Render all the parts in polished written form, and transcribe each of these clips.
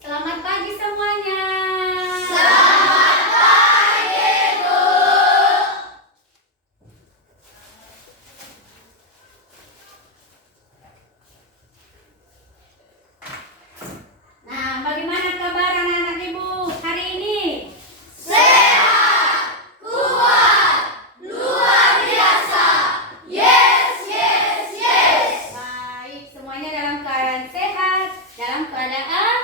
Selamat pagi semuanya. Selamat pagi, Bu. Nah, bagaimana kabar anak-anak Ibu hari ini? Sehat, kuat, luar biasa. Yes, yes, yes. Baik, semuanya dalam keadaan sehat, dalam keadaan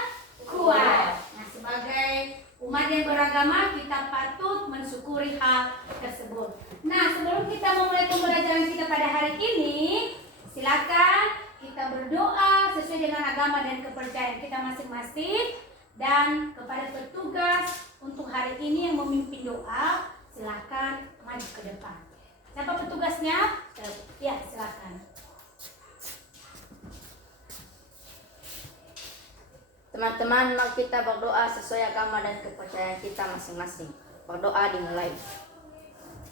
kuat. Nah, sebagai umat yang beragama, kita patut mensyukuri hal tersebut. Nah, sebelum kita memulai pembelajaran kita pada hari ini, silakan kita berdoa sesuai dengan agama dan kepercayaan kita masing-masing. Dan kepada petugas untuk hari ini yang memimpin doa, silakan maju ke depan. Siapa petugasnya? Ya, silakan. Teman-teman, mari kita berdoa sesuai agama dan kepercayaan kita masing-masing. Berdoa dimulai.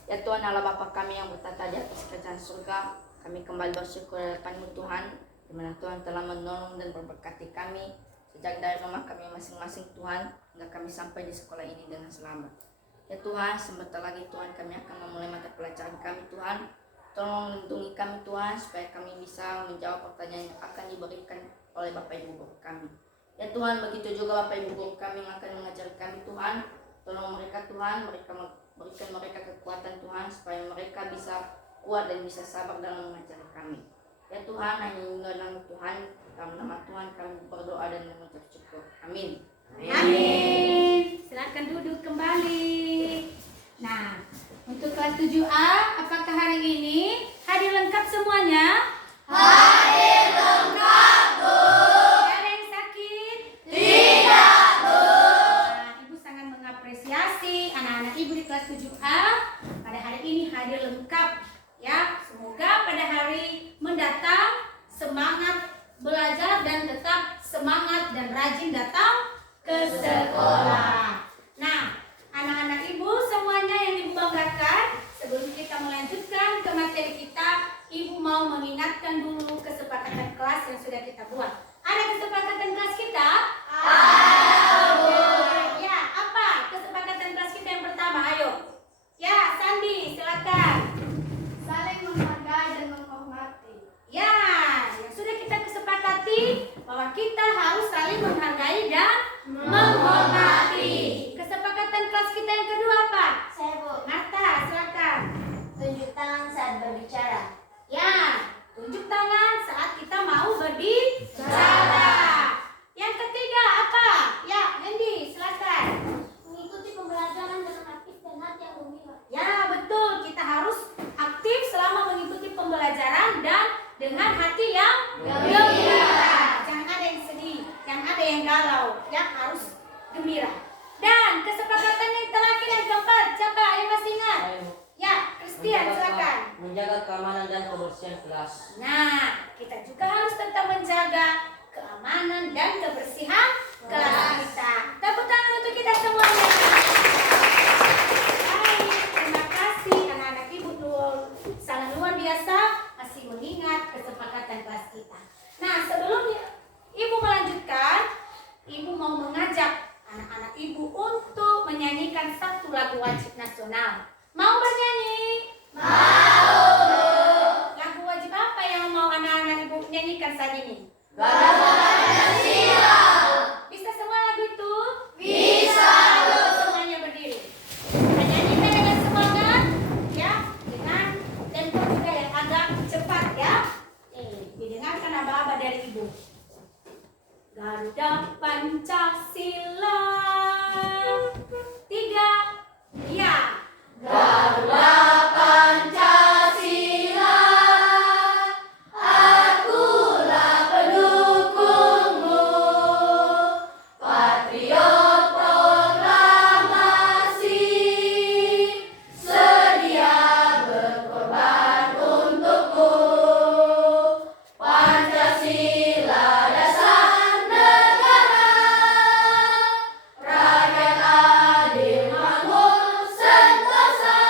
Ya Tuhan Allah Bapa kami yang bertata di atas kerajaan surga, kami kembali bersyukur hadapan-Mu Tuhan, di mana Tuhan telah menolong dan memberkati kami sejak dari rumah kami masing-masing Tuhan, hingga kami sampai di sekolah ini dengan selamat. Ya Tuhan, sebentar lagi Tuhan kami akan memulai mata pelajaran kami Tuhan. Tolong lindungi kami Tuhan, supaya kami bisa menjawab pertanyaan yang akan diberikan oleh Bapak Ibu Guru kami. Ya Tuhan, begitu juga Bapak Ibu Guru kami yang akan mengajari kami Tuhan. Tolong mereka Tuhan, berikan mereka kekuatan Tuhan, supaya mereka bisa kuat dan bisa sabar dalam mengajari kami. Ya Tuhan, hanya dalam Tuhan, dalam nama Tuhan kami berdoa dan mengucap syukur. Amin. Amin. Silakan duduk kembali. Nah, untuk kelas 7A, apakah hari ini hadir lengkap semuanya? Hadir lengkap, Bu. Ada yang sakit? Tidak, Bu. Nah, Ibu sangat mengapresiasi anak-anak Ibu di kelas 7A pada hari ini hadir lengkap. Ya, semoga pada hari mendatang semangat belajar dan tetap semangat dan rajin datang ke sekolah. Nah, anak-anak Ibu semuanya yang Ibu banggakan, sebelum kita melanjutkan ke materi kita, Ibu mau mengingatkan dulu kesepakatan kelas yang sudah kita buat. Ada kesepakatan kelas kita? Ya, apa kesepakatan kelas kita yang pertama? Ayo. Ya, Sandi, silakan. Saling menghargai dan menghormati. Ya, yang sudah kita kesepakati bahwa kita harus saling menghargai dan menghormati. Kesepakatan kelas kita yang kedua apa? Saya, Bu. Marta, silakan. Tunjuk tangan saat berbicara. Ya, tunjuk tangan saat kita mau berbicara. Yang ketiga apa? Ya, Hendy, silakan. Mengikuti pembelajaran dengan aktif dan hati yang gembira. Ya, betul. Kita harus aktif selama mengikuti pembelajaran dan dengan hati yang gembira. Jangan ada yang sedih, jangan ada yang galau. Ya, harus gembira. Dan kesepakatan yang terakhir yang keempat, siapa? Ayo masih ingat? Ya, Christian, silakan. Menjaga keamanan dan kebersihan kelas. Nah, kita juga harus tetap menjaga keamanan dan kebersihan kelas kita. Tepuk tangan untuk kita semuanya. Baik, terima kasih anak-anak Ibu sangat luar biasa masih mengingat kesepakatan kelas kita. Nah, sebelum Ibu melanjutkan, Ibu mau mengajak anak-anak Ibu untuk menyanyikan satu lagu wajib nasional. Mau bernyanyi? Mau. Lagu wajib apa yang mau anak-anak Ibu nyanyikan saat ini? Pancasila. Bisa semua lagu itu? Bisa, Bu. Semuanya berdiri. Kita nyanyikan dengan semangat, ya, dengan tempo juga yang agak cepat, ya. Didengarkan aba-aba dari Ibu. Garuda Pancasila. 3, ya. Garuda Pancasila, akulah pendukungmu, patriot proklamasi, sedia berkorban untukmu. Pancasila dasar negara, rakyat adil makmur sentosa.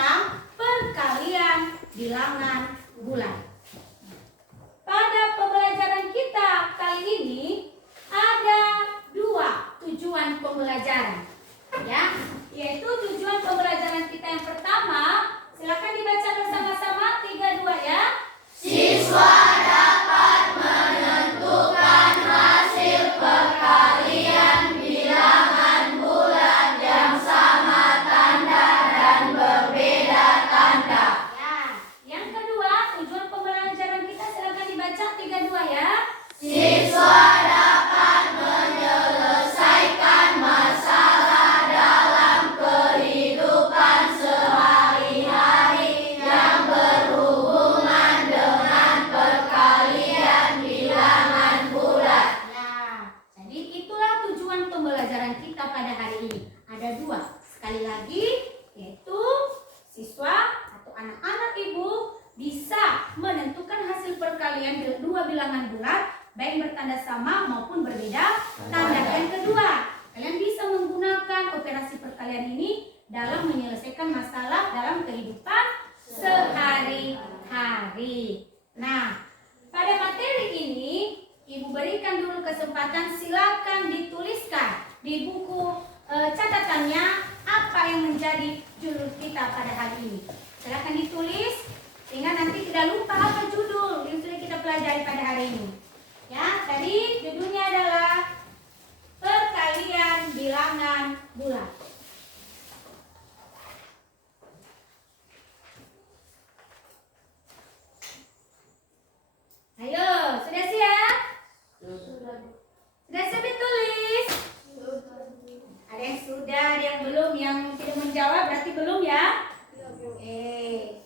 tentang perkalian bilangan bulan. Pada pembelajaran kita kali ini ada 2 tujuan pembelajaran, ya, yaitu tujuan pembelajaran kita yang pertama, silakan dibaca bersama-sama 3, 2 ya. Siswa dapat menentukan hasil perkalian bilangan bulan yang sama tanda dan berbeda tanda. Ya, yang kedua tujuan pembelajaran kita silakan dibaca 3, 2 ya. Siswa dapat menyelesaikan masalah dalam kehidupan sehari-hari yang berhubungan dengan perkalian bilangan bulan. Nah, jadi itulah tujuan pembelajaran kita pada hari ini. Ada 2. Sekali lagi, yaitu siswa atau anak-anak ibu bisa menentukan hasil perkalian 2 bilangan bulat, baik bertanda sama maupun berbeda tanda. Yang kedua, kalian bisa menggunakan operasi perkalian ini dalam menyelesaikan masalah dalam kehidupan sehari-hari. Nah, pada materi ini ibu berikan dulu kesempatan, silakan dituliskan di buku catatannya apa yang menjadi judul kita pada hari ini. Silakan ditulis sehingga nanti tidak lupa apa judul yang sudah kita pelajari pada hari ini. Ya, tadi judulnya adalah perkalian bilangan bulan. Ayo, sudah siap? Sudah siap ditulis? Ada yang sudah, ada yang belum, yang tidak menjawab berarti belum ya? Oke.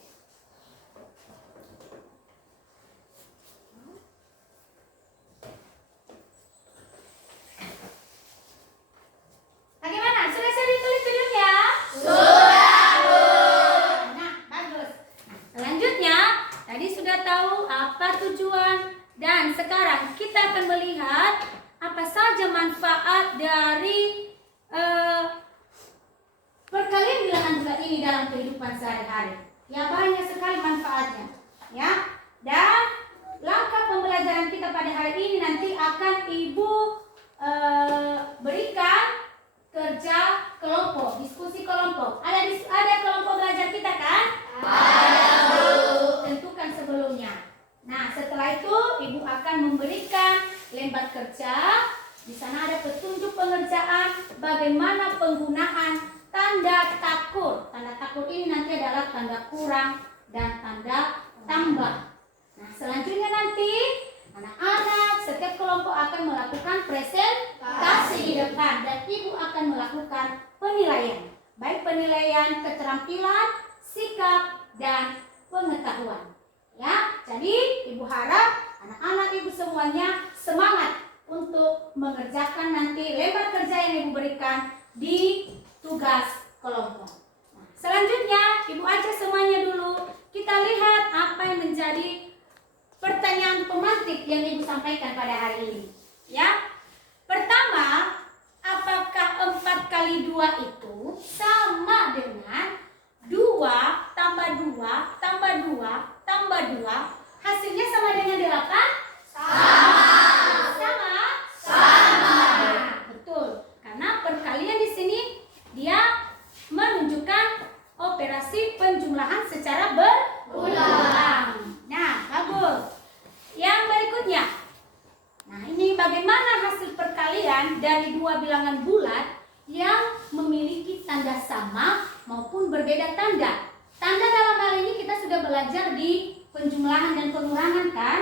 Bagaimana? Sudah siap ditulis judulnya? Nah, bagus. Nah, selanjutnya, tadi sudah tahu apa tujuan dan sekarang kita akan melihat apa saja manfaat dari perkalian bilangan bulan ini dalam kehidupan sehari-hari. Ya, banyak sekali manfaatnya. Ya, dan langkah pembelajaran kita pada hari ini nanti akan ibu berikan kerja kelompok, diskusi kelompok. Ada kelompok belajar kita kan? Ada. Tentukan sebelumnya. Nah, setelah itu ibu akan memberikan lembar kerja. Di sana ada petunjuk pengerjaan bagaimana penggunaan tanda takur. Tanda takur ini nanti adalah tanda kurang dan tanda tambah. Nah, selanjutnya nanti anak-anak setiap kelompok akan melakukan presentasi di depan dan ibu akan melakukan penilaian. Baik penilaian keterampilan, sikap, dan pengetahuan. Ya, jadi ibu harap anak-anak ibu semuanya semangat untuk mengerjakan nanti lembar kerja yang ibu berikan di tugas kelompok. Nah, selanjutnya ibu ajak semuanya dulu. Kita lihat apa yang menjadi pertanyaan pemantik yang ibu sampaikan pada hari ini. Ya, pertama, apakah 4 kali 2 itu sama dengan 2 tambah 2 tambah 2 tambah 2 hasilnya sama dengan 8? Sama. Betul. Karena perkalian di sini dia menunjukkan operasi penjumlahan secara berulang. Nah, bagus. Yang berikutnya. Nah, ini bagaimana hasil perkalian dari 2 bilangan bulat yang memiliki tanda sama maupun berbeda tanda. Tanda dalam hal ini kita sudah belajar di penjumlahan dan pengurangan kan?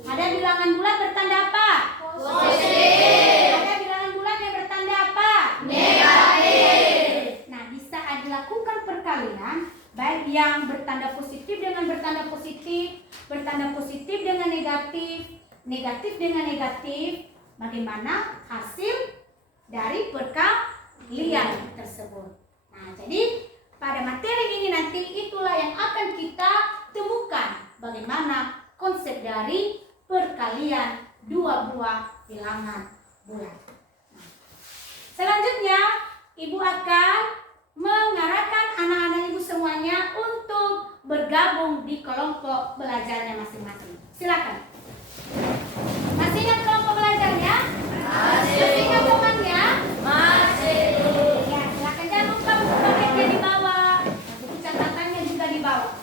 Ada bilangan bulat bertanda apa? Positif. Ada bilangan bulat yang bertanda apa? Negatif. Nah, bisa dilakukan perkalian baik yang bertanda positif dengan bertanda positif, bertanda positif dengan negatif, negatif dengan negatif. Bagaimana hasil dari perkalian tersebut? Nah, jadi pada materi ini nanti itulah yang akan kita temukan bagaimana konsep dari perkalian 2 buah bilangan bulan. Nah, selanjutnya ibu akan mengarahkan anak-anak ibu semuanya kelompok belajarnya masing-masing. Silakan. Masih ingat kelompok belajarnya? Masih ingat temannya? Masih. Ya, silakan jangan lupa buku paletnya dibawa, buku catatannya juga dibawa.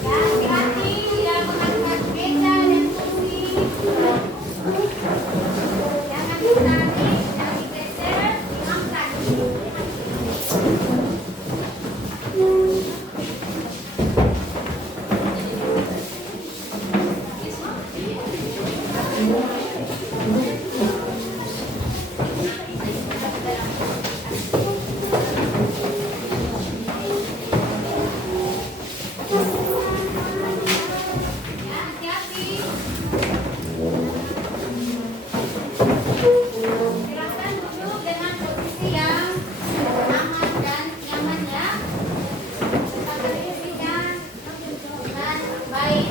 Hati-hati tidak mengangkat meja dan kursi. Jangan ditarik, jangan digeser, diangkat. Ya, hati-hati. Silakan duduk dengan posisi yang aman dan nyaman ya. Tetap berdiri dan baik.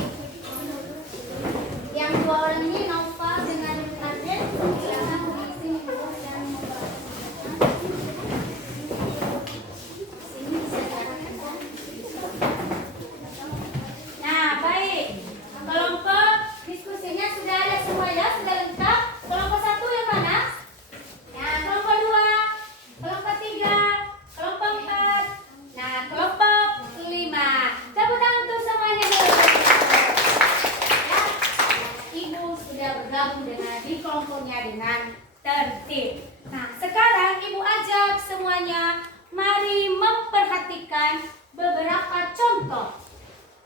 Yang dua orang ini Nova dengan Arden, silakan mengisi dulu dan sini bisa diarahkan. Nah, baik. Kelompok diskusinya sudah ada semua ya, sudah lengkap. Kelompok satu yang mana? Nah, kelompok dua, kelompok tiga, kelompok empat, nah kelompok lima. Tepuk tangan untuk semuanya dulu. Ya, Ibu sudah bergabung di kelompoknya dengan tertib. Nah, sekarang Ibu ajak semuanya, mari memperhatikan beberapa contoh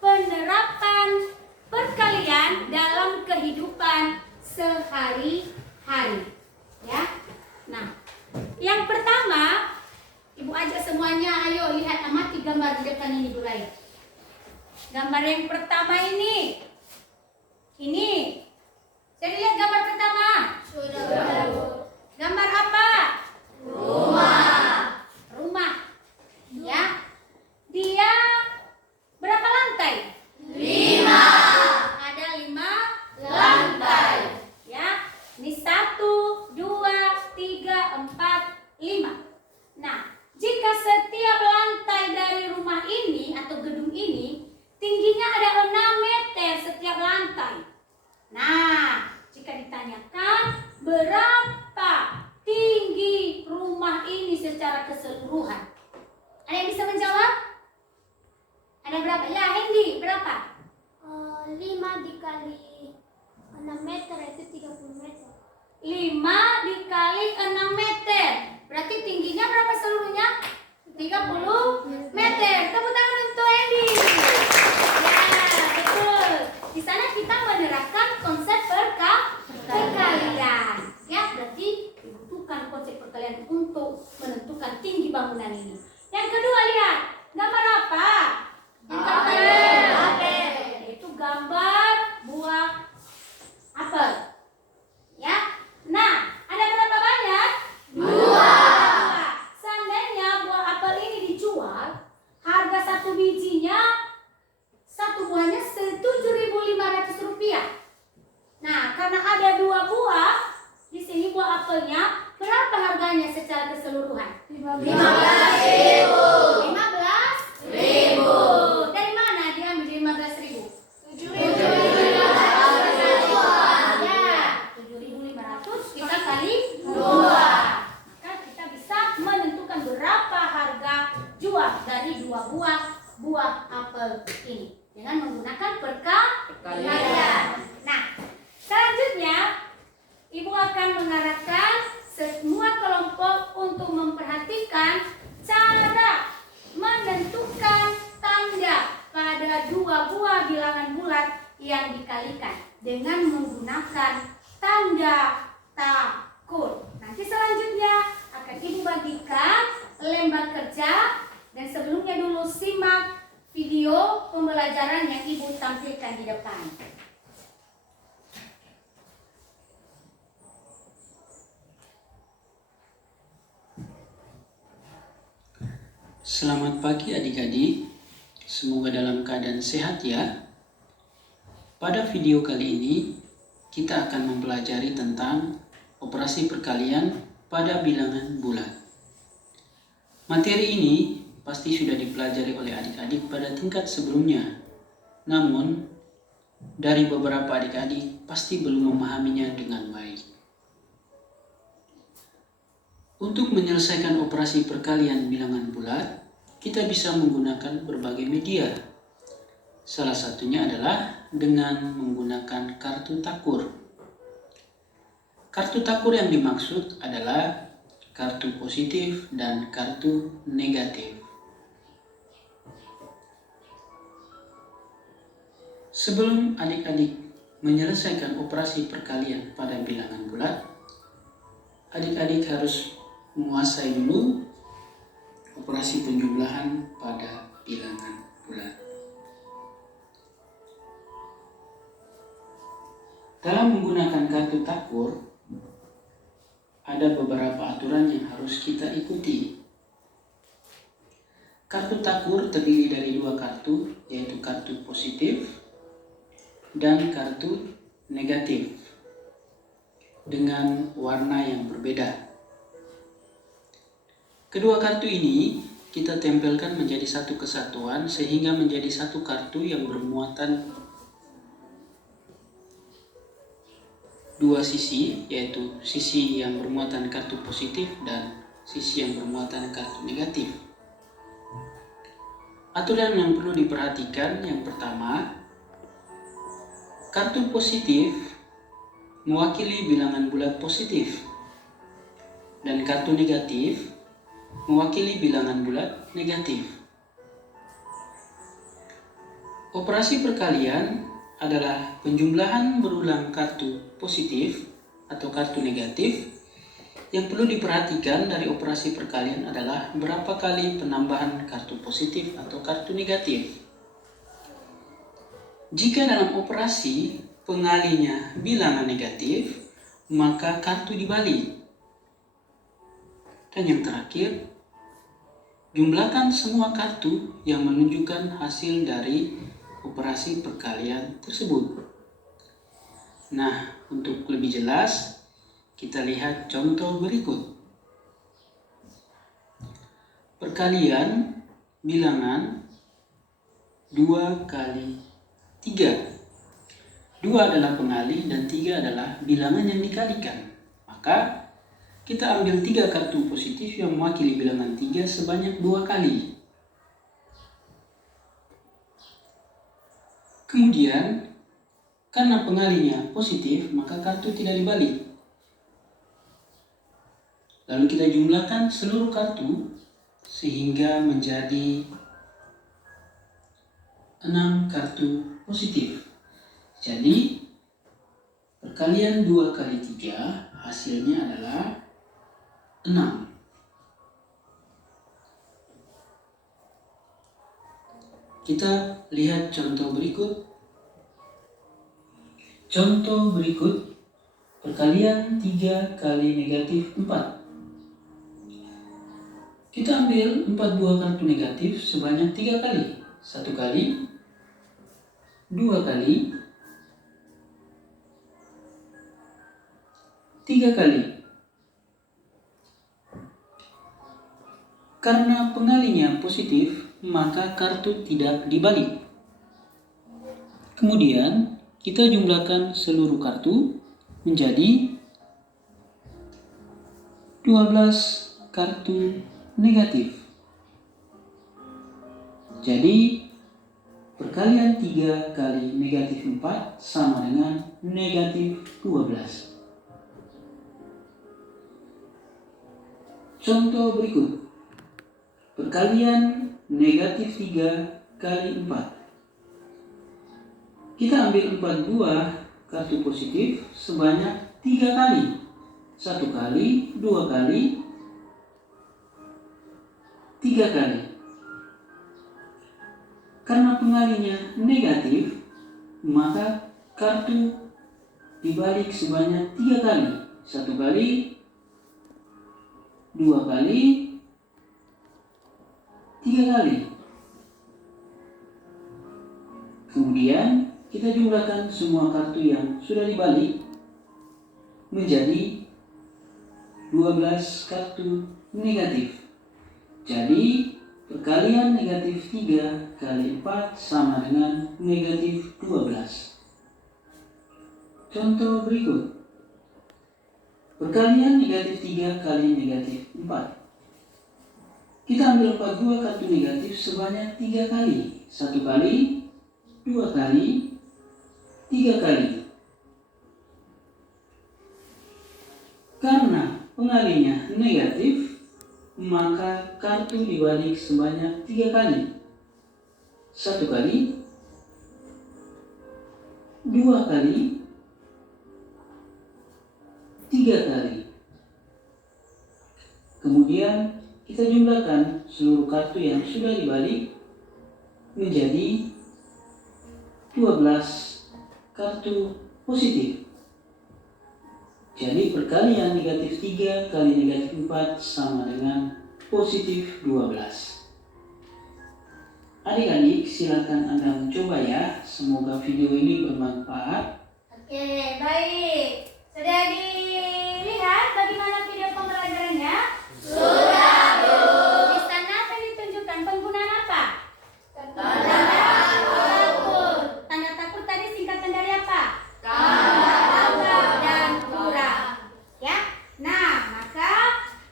penerapan perkalian dalam kehidupan sehari-hari. Ya. Nah, yang pertama, Ibu ajak semuanya, ayo lihat, amati gambar di depan ini dulu ya. Gambar yang pertama ini. Jadi lihat gambar pertama. Sudah. Gambar apa? Rumah. Ya. Dia berapa lantai? 5. Ada 5 lantai. Ya. Ini 1, 2, 3, 4, 5. Nah, jika setiap lantai dari rumah ini atau gedung ini tingginya ada 6 meter setiap lantai. Nah, jika ditanyakan berapa tinggi rumah ini secara keseluruhan, ada yang bisa menjawab? Ada berapa? Ya, Hendy, berapa? 5 dikali 6 meter itu 30 meter. 5 dikali 6 meter. Berarti tingginya berapa seluruhnya? 30 meter. Tepuk tangan untuk Hendy. Ya, betul. Di sana kita menerapkan konsep perkalian. Ya, berarti dibutuhkan konsep perkalian untuk menentukan tinggi bangunan ini. Yang kedua, lihat. Gambar apa? Apel. Itu gambar buah apel. Ya. Nah, ada berapa banyak? 2. Seandainya buah apel ini dijual, harga satu bijinya, satu buahnya Rp7.500. Nah, karena ada 2 buah, di sini buah apelnya berapa harganya secara keseluruhan? 15.000. 15.000. Dari mana dia ambil 15.000? 7.500. Ya, 7.500 kita kali 2. Maka kita bisa menentukan berapa harga jual dari 2 buah apel ini dengan menggunakan perkalian. Nah, selanjutnya Ibu akan mengarahkan semua kelompok untuk memperhatikan cara menentukan tanda pada 2 buah bilangan bulat yang dikalikan dengan menggunakan tanda takur. Nanti selanjutnya akan Ibu bagikan lembar kerja, dan sebelumnya dulu simak video pembelajaran yang Ibu tampilkan di depan. Selamat pagi adik-adik, semoga dalam keadaan sehat ya. Pada video kali ini, kita akan mempelajari tentang operasi perkalian pada bilangan bulat. Materi ini pasti sudah dipelajari oleh adik-adik pada tingkat sebelumnya. Namun, dari beberapa adik-adik pasti belum memahaminya dengan baik. Untuk menyelesaikan operasi perkalian bilangan bulat, kita bisa menggunakan berbagai media. Salah satunya adalah dengan menggunakan kartu takur. Kartu takur yang dimaksud adalah kartu positif dan kartu negatif. Sebelum adik-adik menyelesaikan operasi perkalian pada bilangan bulat, adik-adik harus menguasai dulu operasi penjumlahan pada bilangan bulat. Dalam menggunakan kartu takur, ada beberapa aturan yang harus kita ikuti. Kartu takur terdiri dari dua kartu, yaitu kartu positif dan kartu negatif dengan warna yang berbeda. Kedua kartu ini kita tempelkan menjadi satu kesatuan sehingga menjadi satu kartu yang bermuatan dua sisi, yaitu sisi yang bermuatan kartu positif dan sisi yang bermuatan kartu negatif. Aturan yang perlu diperhatikan yang pertama, kartu positif mewakili bilangan bulat positif dan kartu negatif mewakili bilangan bulat negatif. Operasi perkalian adalah penjumlahan berulang kartu positif atau kartu negatif. Yang perlu diperhatikan dari operasi perkalian adalah berapa kali penambahan kartu positif atau kartu negatif. Jika dalam operasi pengalinya bilangan negatif, maka kartu dibalik. Dan yang terakhir, jumlahkan semua kartu yang menunjukkan hasil dari operasi perkalian tersebut. Nah, untuk lebih jelas, kita lihat contoh berikut. Perkalian bilangan 2 kali 3. 2 adalah pengali dan 3 adalah bilangan yang dikalikan. Maka kita ambil 3 kartu positif yang mewakili bilangan 3 sebanyak 2 kali. Kemudian, karena pengalinya positif, maka kartu tidak dibalik. Lalu kita jumlahkan seluruh kartu sehingga menjadi 6 kartu positif. Jadi, perkalian 2 kali 3 hasilnya adalah 6. Kita lihat contoh berikut. Contoh berikut, perkalian 3 kali negatif 4. Kita ambil 4 buah kartu negatif sebanyak 3 kali. 1 kali, 2 kali, 3 kali. Karena pengalinya positif, maka kartu tidak dibalik. Kemudian, kita jumlahkan seluruh kartu menjadi 12 kartu negatif. Jadi, perkalian 3 kali negatif 4 sama dengan negatif 12. Contoh berikut. Perkalian negatif 3 kali 4. Kita ambil 4 buah kartu positif sebanyak 3 kali. 1 kali, 2 kali, 3 kali. Karena pengalinya negatif, maka kartu dibalik sebanyak 3 kali. 1 kali, 2 kali, 3 3 kali. Kemudian kita jumlahkan semua kartu yang sudah dibalik menjadi 12 kartu negatif. Jadi perkalian negatif 3 kali 4 sama dengan negatif 12. Contoh berikut. Perkalian negatif 3 kali negatif 4. Kita ambil 42 kartu negatif sebanyak 3 kali. 1 kali, 2 kali, 3 kali. Karena pengalinya negatif, maka kartu dibalik sebanyak 3 kali. 1 kali, 2 kali, 3 kali. Kemudian kita jumlahkan seluruh kartu yang sudah dibalik menjadi 12 kartu positif. Jadi perkalian negatif 3 kali negatif 4 sama dengan positif 12. Adik-adik, silakan Anda mencoba ya. Semoga video ini bermanfaat. Oke, baik. Sudah dilihat bagaimana video pembelajarannya? Sudah, Bu. Di sana akan ditunjukkan penggunaan apa? Tanda takur. Tanda takur tadi singkatan dari apa? Tanda dan kurang. Ya. Nah, maka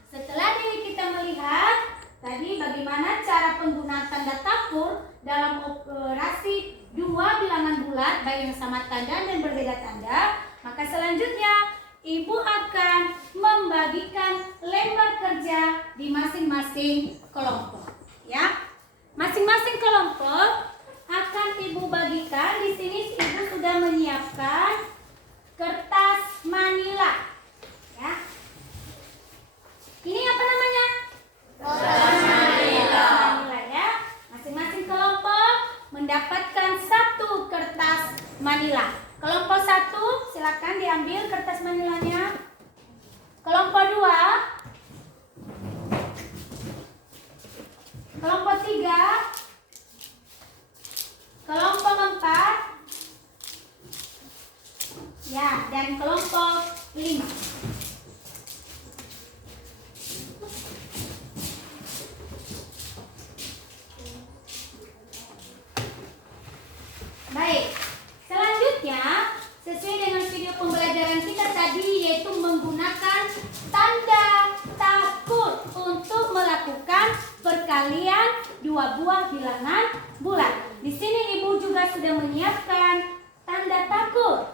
setelah kita melihat tadi bagaimana cara penggunaan tanda takur dalam operasi dua bilangan bulat baik yang sama tanda dan berbeda tanda, maka selanjutnya Ibu akan membagikan lembar kerja di masing-masing kelompok, ya. Masing-masing kelompok akan Ibu bagikan. Di sini Ibu sudah menyiapkan kertas manila, ya. Ini apa namanya? Kertas manila, ya. Masing-masing kelompok mendapatkan 1 kertas manila. Kelompok 1 silakan diambil kertas manilanya. Kelompok 2, kelompok 3, kelompok 4, ya, dan kelompok 5. Baik. Selanjutnya, sesuai dengan video pembelajaran kita tadi, yaitu menggunakan tanda takur untuk melakukan perkalian dua buah bilangan bulat. Di sini Ibu juga sudah menyiapkan tanda takur.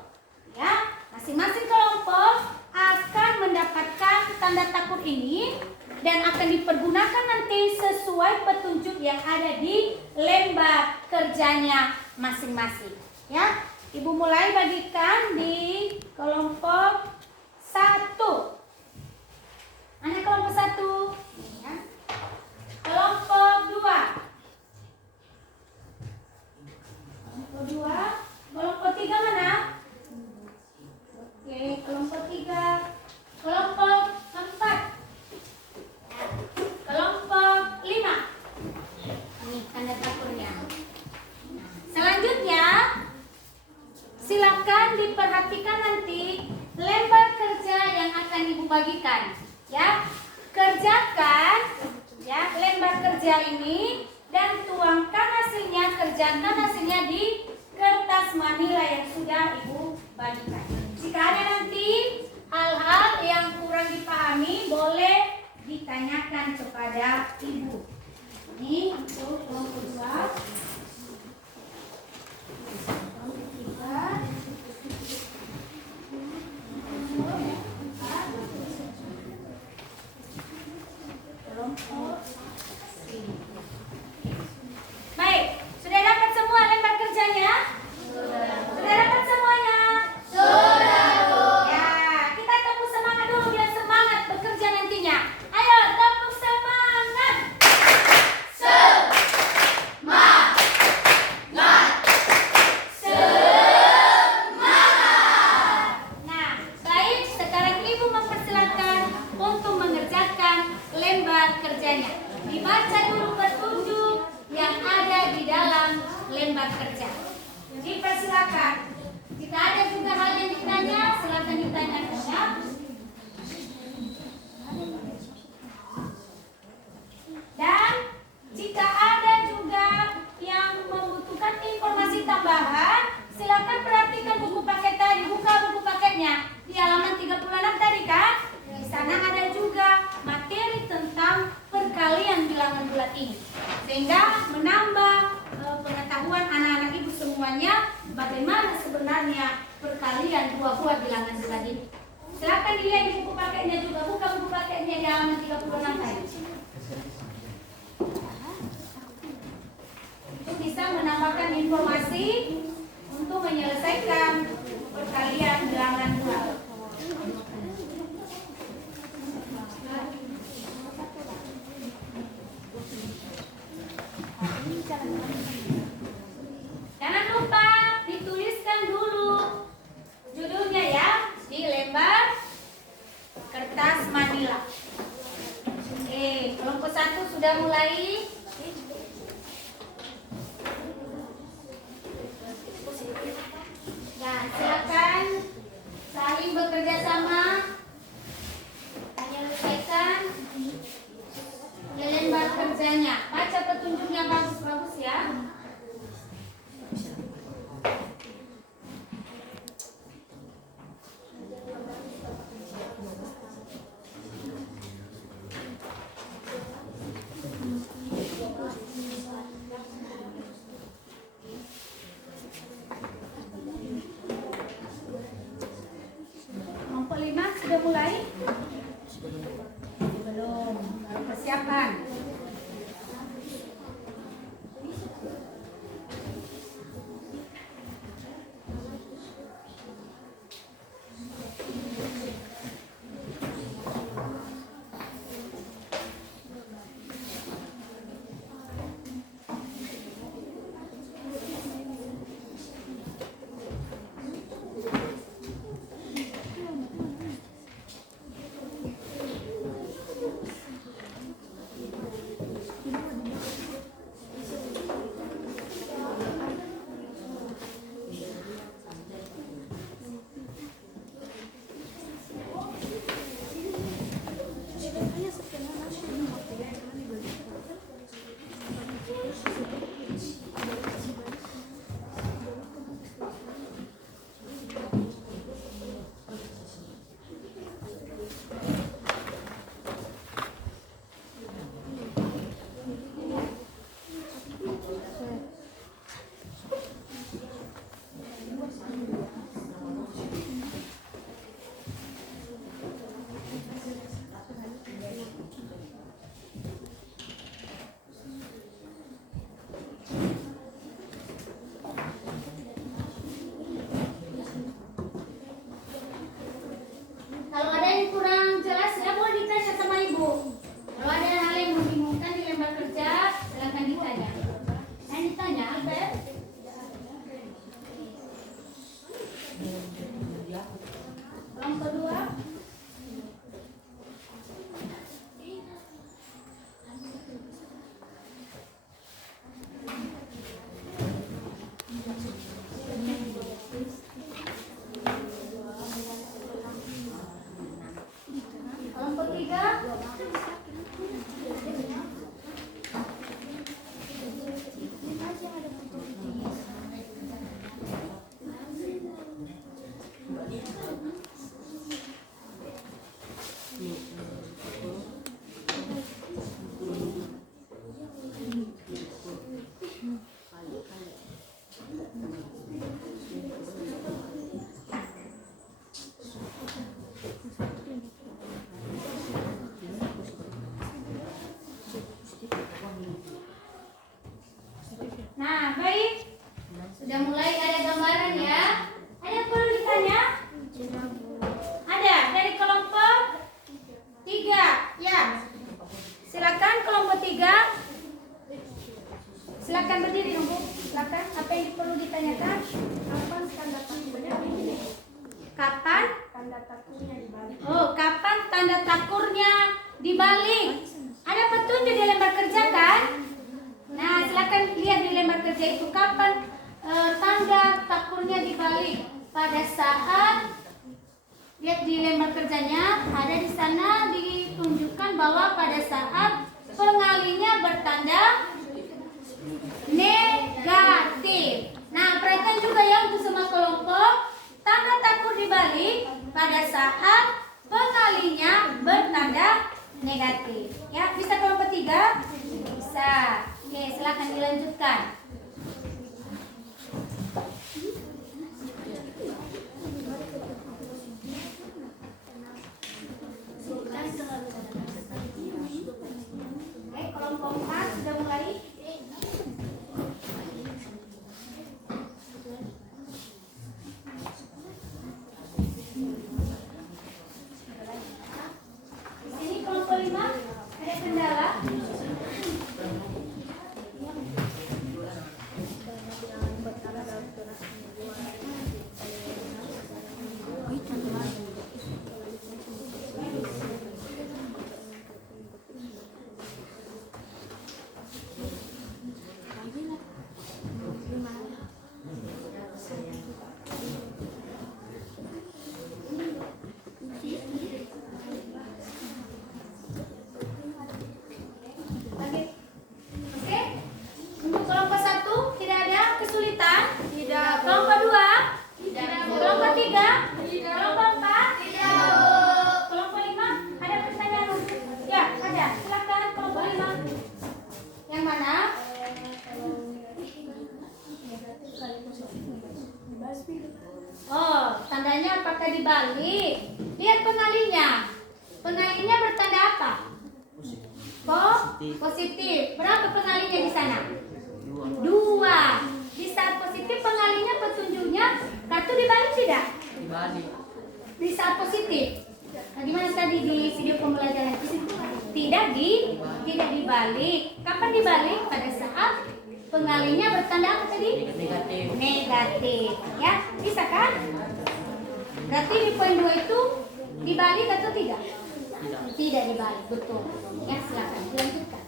Ya, masing-masing kelompok akan mendapatkan tanda takur ini dan akan dipergunakan nanti sesuai petunjuk yang ada di lembar kerjanya masing-masing. Ya, Ibu mulai bagikan di kelompok 1. Mana kelompok 1? Ini ya. Kelompok 2. Kelompok 2. Kelompok 3 mana? Oke, kelompok 3. Kelompok 4. Kelompok 5. Ini tanda takurnya. Selanjutnya, silakan diperhatikan nanti lembar kerja yang akan Ibu bagikan, ya. Kerjakan ya lembar kerja ini dan tuangkan hasilnya, kerjakan hasilnya di kertas manila yang sudah Ibu bagikan. Jika ada nanti hal-hal yang kurang dipahami, boleh ditanyakan kepada Ibu. Ini untuk kelompok 2. Baik, sudah dapat semua lembar kerjanya? Sudah dapat semuanya? Sudah, Bu. Ya, kita tepuk semangat dulu biar semangat bekerja nantinya. Ayo, tepuk semangat. perhatian dua buah bilangan selanjutnya. Silakan dilihat di buku paketnya juga, buka buku paketnya di halaman 36 tadi. Untuk bisa menambahkan informasi untuk menyelesaikan perkalian bilangan 2. Jangan lupa dituliskan dulu judulnya ya di lembar kertas manila. Oke, kelompok 1 sudah mulai. Nah, silakan saling bekerja sama menyelesaikan di lembar kerjanya. Baca petunjuknya bagus-bagus ya. Kelompok 5 sudah mulai? Belum, baru persiapan. Kalau ada yang kurang jelas, ya boleh ditanya sama ibu. Kalau ada hal yang membingungkan di lembar kerja, silakan ditanya. Nah, ditanya apa ya? Kelompok 2. Kelompok 3. Nah, baik. Sudah mulai ada gambaran ya. Ada yang perlu ditanya? Ada dari kelompok 3. Ya. Silakan kelompok 3. Silakan berdiri dong, Bu. Silakan. Apa yang perlu ditanyakan? Kapan tanda takurnya dibalik? Kapan? Tanda takurnya dibalik. Oh, kapan tanda takurnya dibalik? Ada petunjuk di lembar kerja kan? Nah, silakan lihat di lembar kerja itu kapan tanda takurnya dibalik. Pada saat lihat di lembar kerjanya ada di sana ditunjukkan bahwa pada saat pengalinya bertanda negatif. Nah, perhatikan juga ya untuk semua kelompok, tanda takur dibalik pada saat pengalinya bertanda negatif. Ya, bisa kelompok 3? Bisa. Oke, silakan dilanjutkan. Pada dibalik. Lihat pengalinya. Pengalinya bertanda apa? Positif. Berapa pengalinya di sana? 2. Di saat positif pengalinya petunjuknya kartu dibalik tidak? Dibalik. Di saat positif. Nah, gimana tadi di video pembelajaran tidak dibalik. Kapan dibalik? Pada saat pengalinya bertanda apa tadi? Negatif. Negatif. Ya, bisa kan? Berarti di poin 2 itu dibalik atau tidak? Tidak dibalik, betul. Ya, silakan dilanjutkan.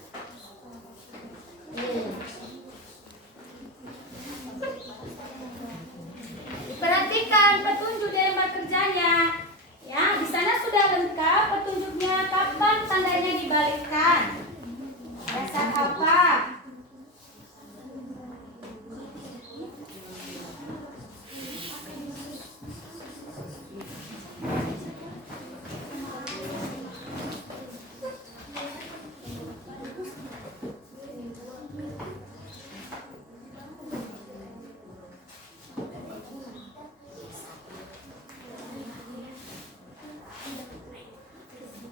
Perhatikan petunjuk dari lembar kerjanya. Ya, di sana sudah lengkap petunjuknya kapan tandanya dibalikkan. Pada saat apa?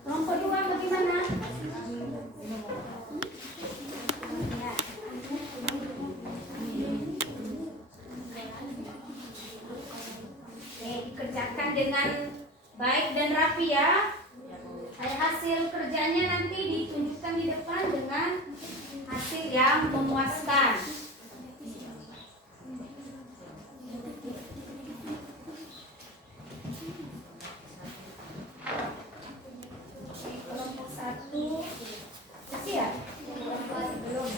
Kelompok 2 bagaimana? Ya. Dikerjakan dengan baik dan rapi ya. Hasil kerjanya nanti ditunjukkan di depan dengan hasil yang memuaskan. Kelompok 1 siap? Belum.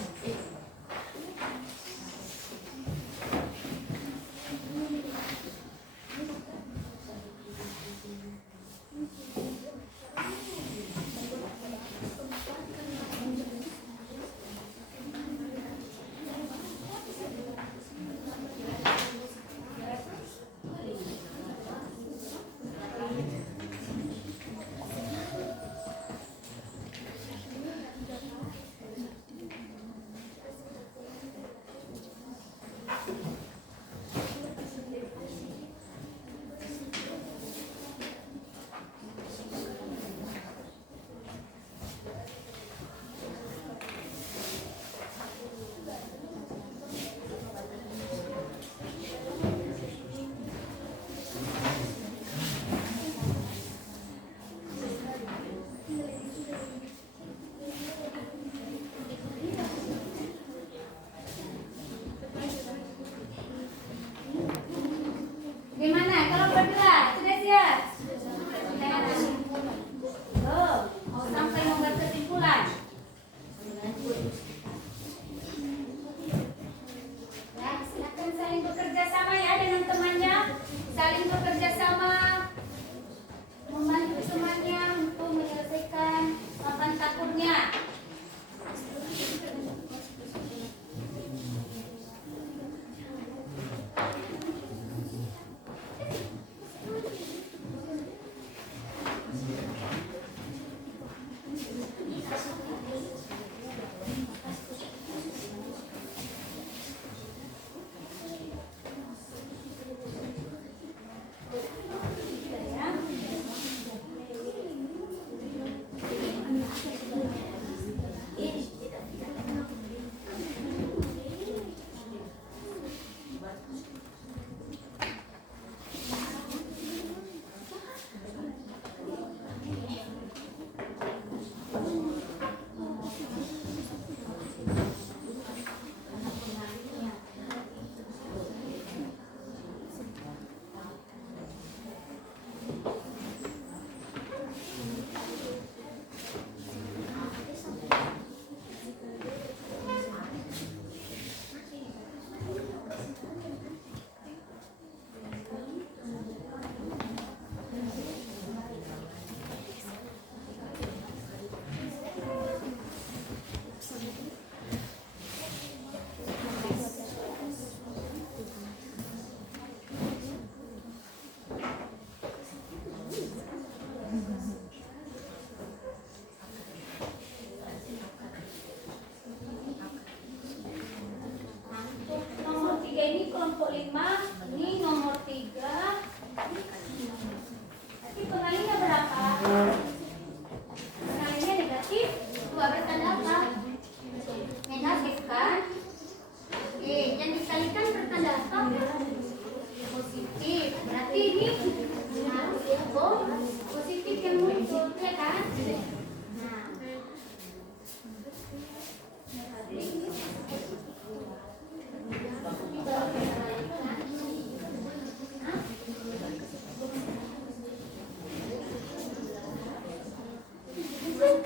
Jadi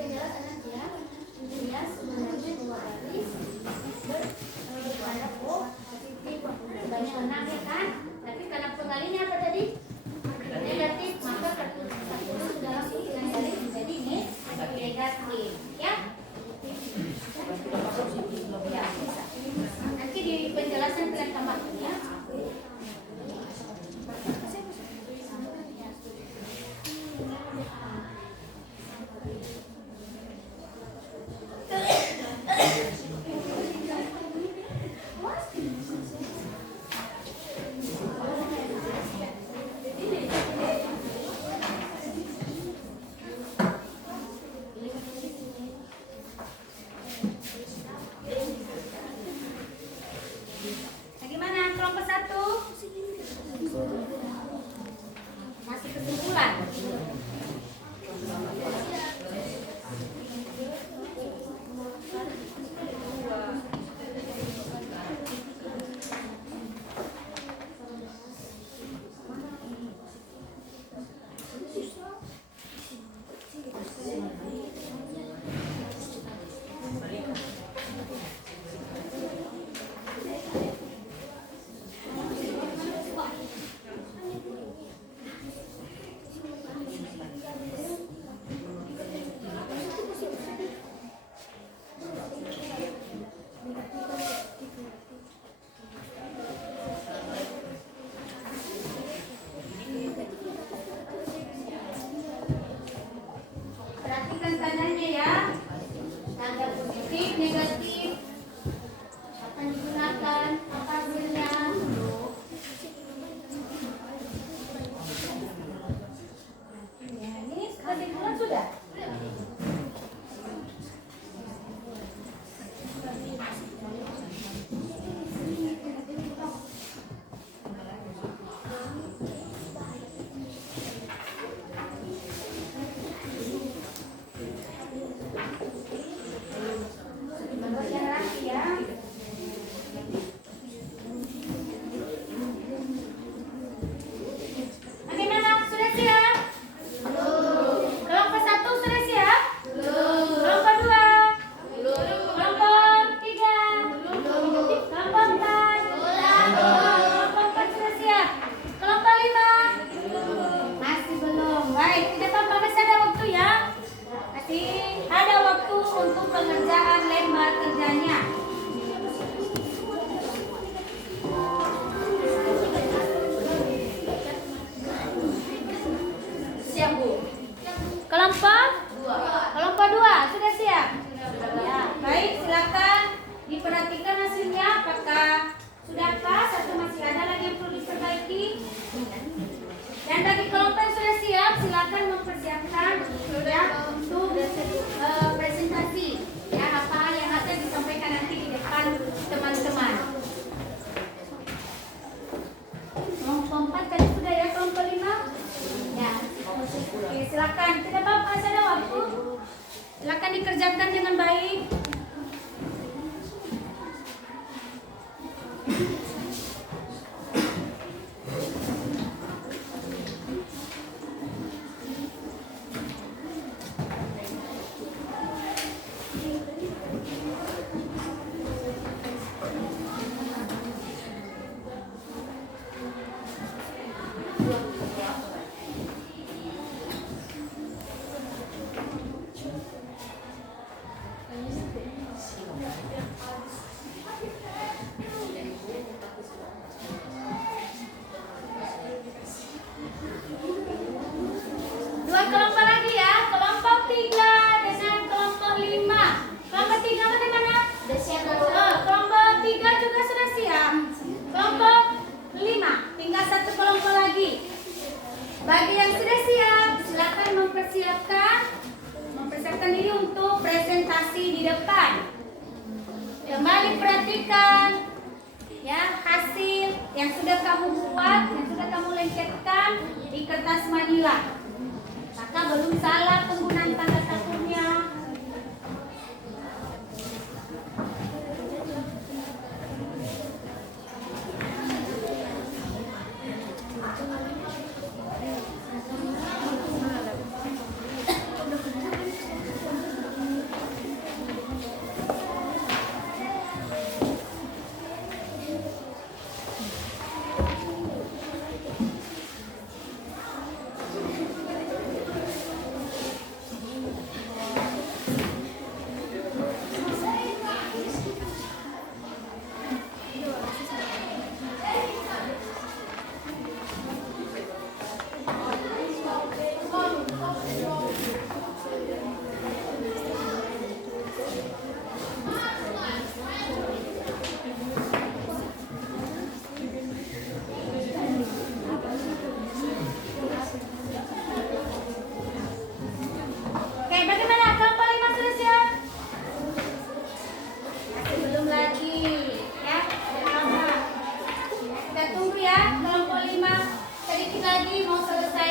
penjelasan nanti ya. Dia sebenarnya 2 baris berada positif banyak menang ya kan? Tapi karena pengalinya apa tadi? Negatif, maka satu dalam ukiran garis menjadi negatif ya. Ya, nanti di penjelasan kalian tambahkan ya. Bagaimana kelompok 1? Masih kesimpulan. Perhatikan tandanya ya. Tanda positif, negatif. Akan digunakan apa hasilnya? Ya, ini kesimpulan sudah. Bagian lagi ya. Bagaimana? Sudah siap? Kelompok 1 sudah siap? Kelompok 2? Kelompok 3? Kelompok 4? Kelompok 4 sudah siap? Kelompok 5? Masih belum. Baik, tidak apa-apa, masih ada waktu ya. Masih ada waktu untuk pengerjaan lembar kerjanya. Siap, Bu. Kelompok 2. Kelompok 2 sudah siap? Ya, baik, silakan diperhatikan hasilnya apakah sudah pas atau masih ada lagi yang perlu diperbaiki. Dan bagi kelompok yang sudah siap, silakan mempersiapkan ya untuk presentasi ya apa hal yang akan disampaikan nanti di depan teman-teman. Kelompok 4 tadi sudah ya, kelompok 5? Ya. Oke, silakan. Tidak apa-apa, masih ada waktu. Silakan dikerjakan dengan baik. Dua kelompok lagi ya, kelompok 3 dengan kelompok 5. Kelompok 3 bagaimana? Kelompok 3 juga sudah siap. Kelompok 5, tinggal satu kelompok lagi. Bagi yang sudah siap, silakan mempersiapkan diri untuk presentasi di depan. Kembali perhatikan ya hasil yang sudah kamu buat, yang sudah kamu lengketkan di kertas manila. Maka belum salah penggunaan tanda takurnya.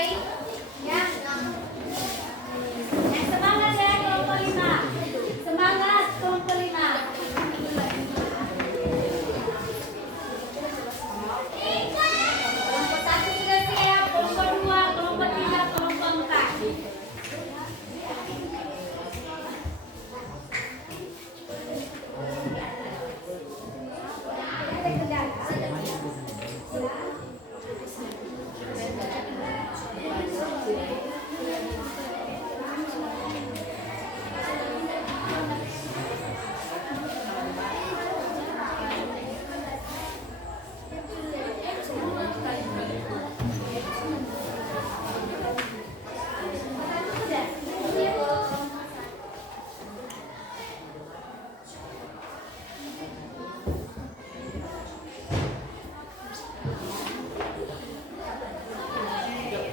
baik. Ya. Yang semangat ya kelompok 5. Semangat kelompok 5. Kelompok 1 sudah siap, kelompok 2, kelompok 3, kelompok 4.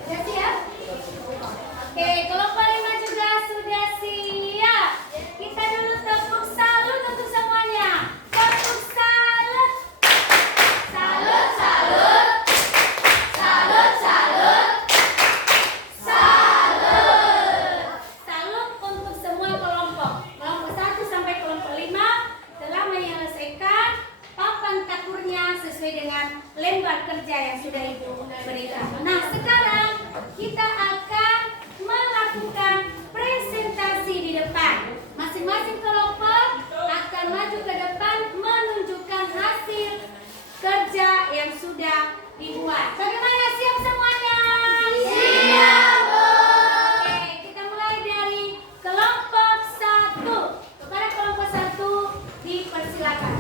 Sudah siap? Oke, kelompok 5 juga sudah siap. Kita dulu tepuk salut untuk semuanya. Tepuk salut. Salut, salut. Salut, salut. Salut. Salut untuk semua kelompok. Kelompok 1 sampai kelompok 5 telah menyelesaikan papan takurnya sesuai dengan lembar kerja yang sudah Ibu berikan. Nah, sekarang kita akan melakukan presentasi di depan. Masing-masing kelompok akan maju ke depan menunjukkan hasil kerja yang sudah dibuat. Bagaimana, siap semuanya? Siap, Bu. Oke, kita mulai dari kelompok 1. Kepada kelompok 1 dipersilakan.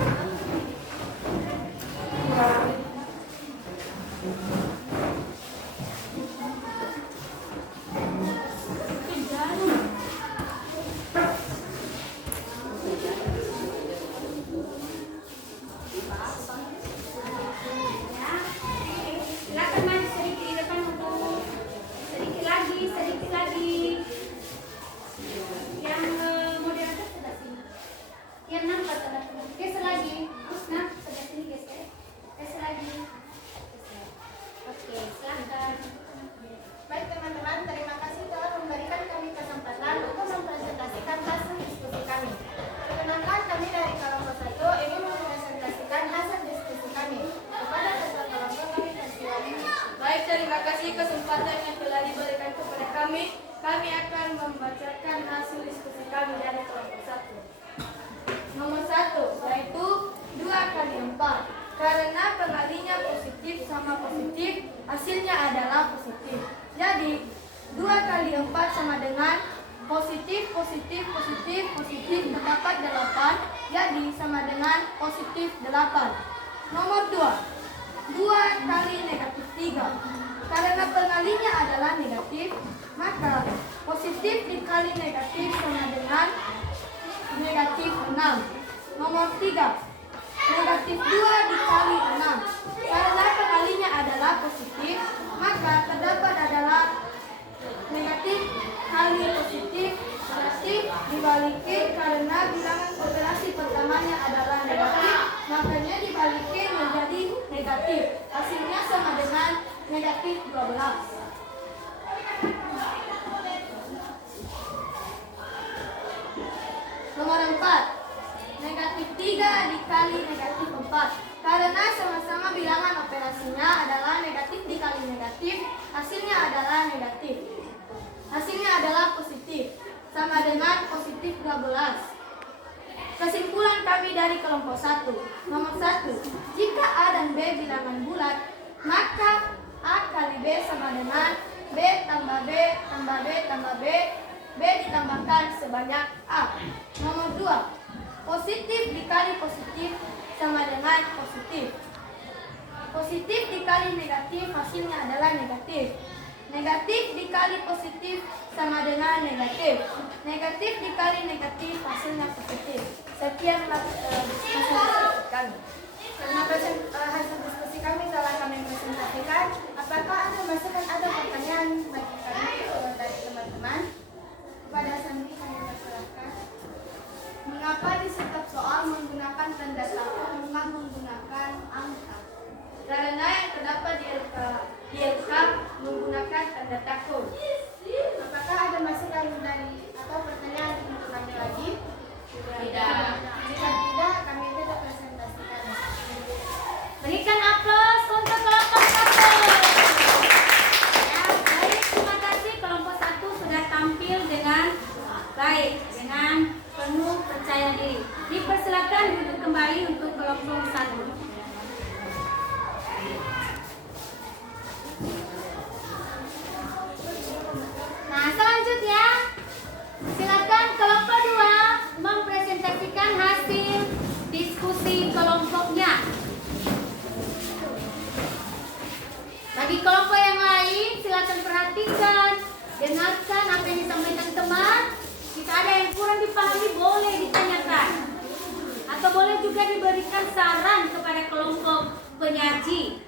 Silakan maju sedikit di depan untuk sedikit lagi. Yang moderator sebelah sini. Yang nampak sebelah sini. Geser lagi. Nah, sebelah sini geser. Geser lagi. Oke, silakan. Baik teman-teman, terima kasih telah memberikan kami kesempatan untuk mempresentasikan hasil diskusi kami. Perkenalkan, kami dari kelompok 1 ingin mempresentasikan hasil diskusi kami. Kepada ketua kelompok kami persilakan. Baik, terima kasih kesempatan yang telah diberikan kepada kami. Kami akan membacakan hasil diskusi kami dari kelompok 1. Nomor 1, yaitu 2 kali 4. Karena pengalinya positif sama positif, hasilnya adalah positif. Jadi, 2 kali 4 sama dengan positif, positif, positif, positif, terdapat 8. Jadi, sama dengan positif 8. Nomor 2, 2 kali negatif 3. Karena pengalinya adalah negatif, maka positif dikali negatif sama dengan negatif 6. Nomor 3, negatif 2 dikali 6. Karena pengalinya adalah positif, maka terdapat adalah negatif kali positif, berarti dibalikin karena bilangan kombinasi pertamanya adalah negatif, makanya dibalikin menjadi negatif. Hasilnya sama dengan negatif 12. Nomor 4, negatif 3 dikali negatif 4. Karena sama-sama bilangan operasinya adalah negatif dikali negatif, hasilnya adalah negatif. Hasilnya adalah positif, sama dengan positif 12. Kesimpulan kami dari kelompok 1. Nomor 1, jika A dan B bilangan bulat, maka A kali B sama dengan B tambah B tambah B tambah B, B ditambahkan sebanyak A. Nomor 2, positif dikali positif sama dengan positif. Positif dikali negatif hasilnya adalah negatif. Negatif dikali positif sama dengan negatif. Negatif dikali negatif hasilnya positif. Sekian hasil diskusi kami. Karena hasil diskusi kami telah kami presentasikan, apakah ada masukan atau pertanyaan bagi kami dari teman-teman? Kepada Sandi kami persilakan. Mengapa di setiap soal menggunakan tanda takut bukan menggunakan angka? Karena yang terdapat di LK menggunakan tanda dengarkan apa yang disampaikan teman. Jika ada yang kurang dipahami boleh ditanyakan. Atau boleh juga diberikan saran kepada kelompok penyaji.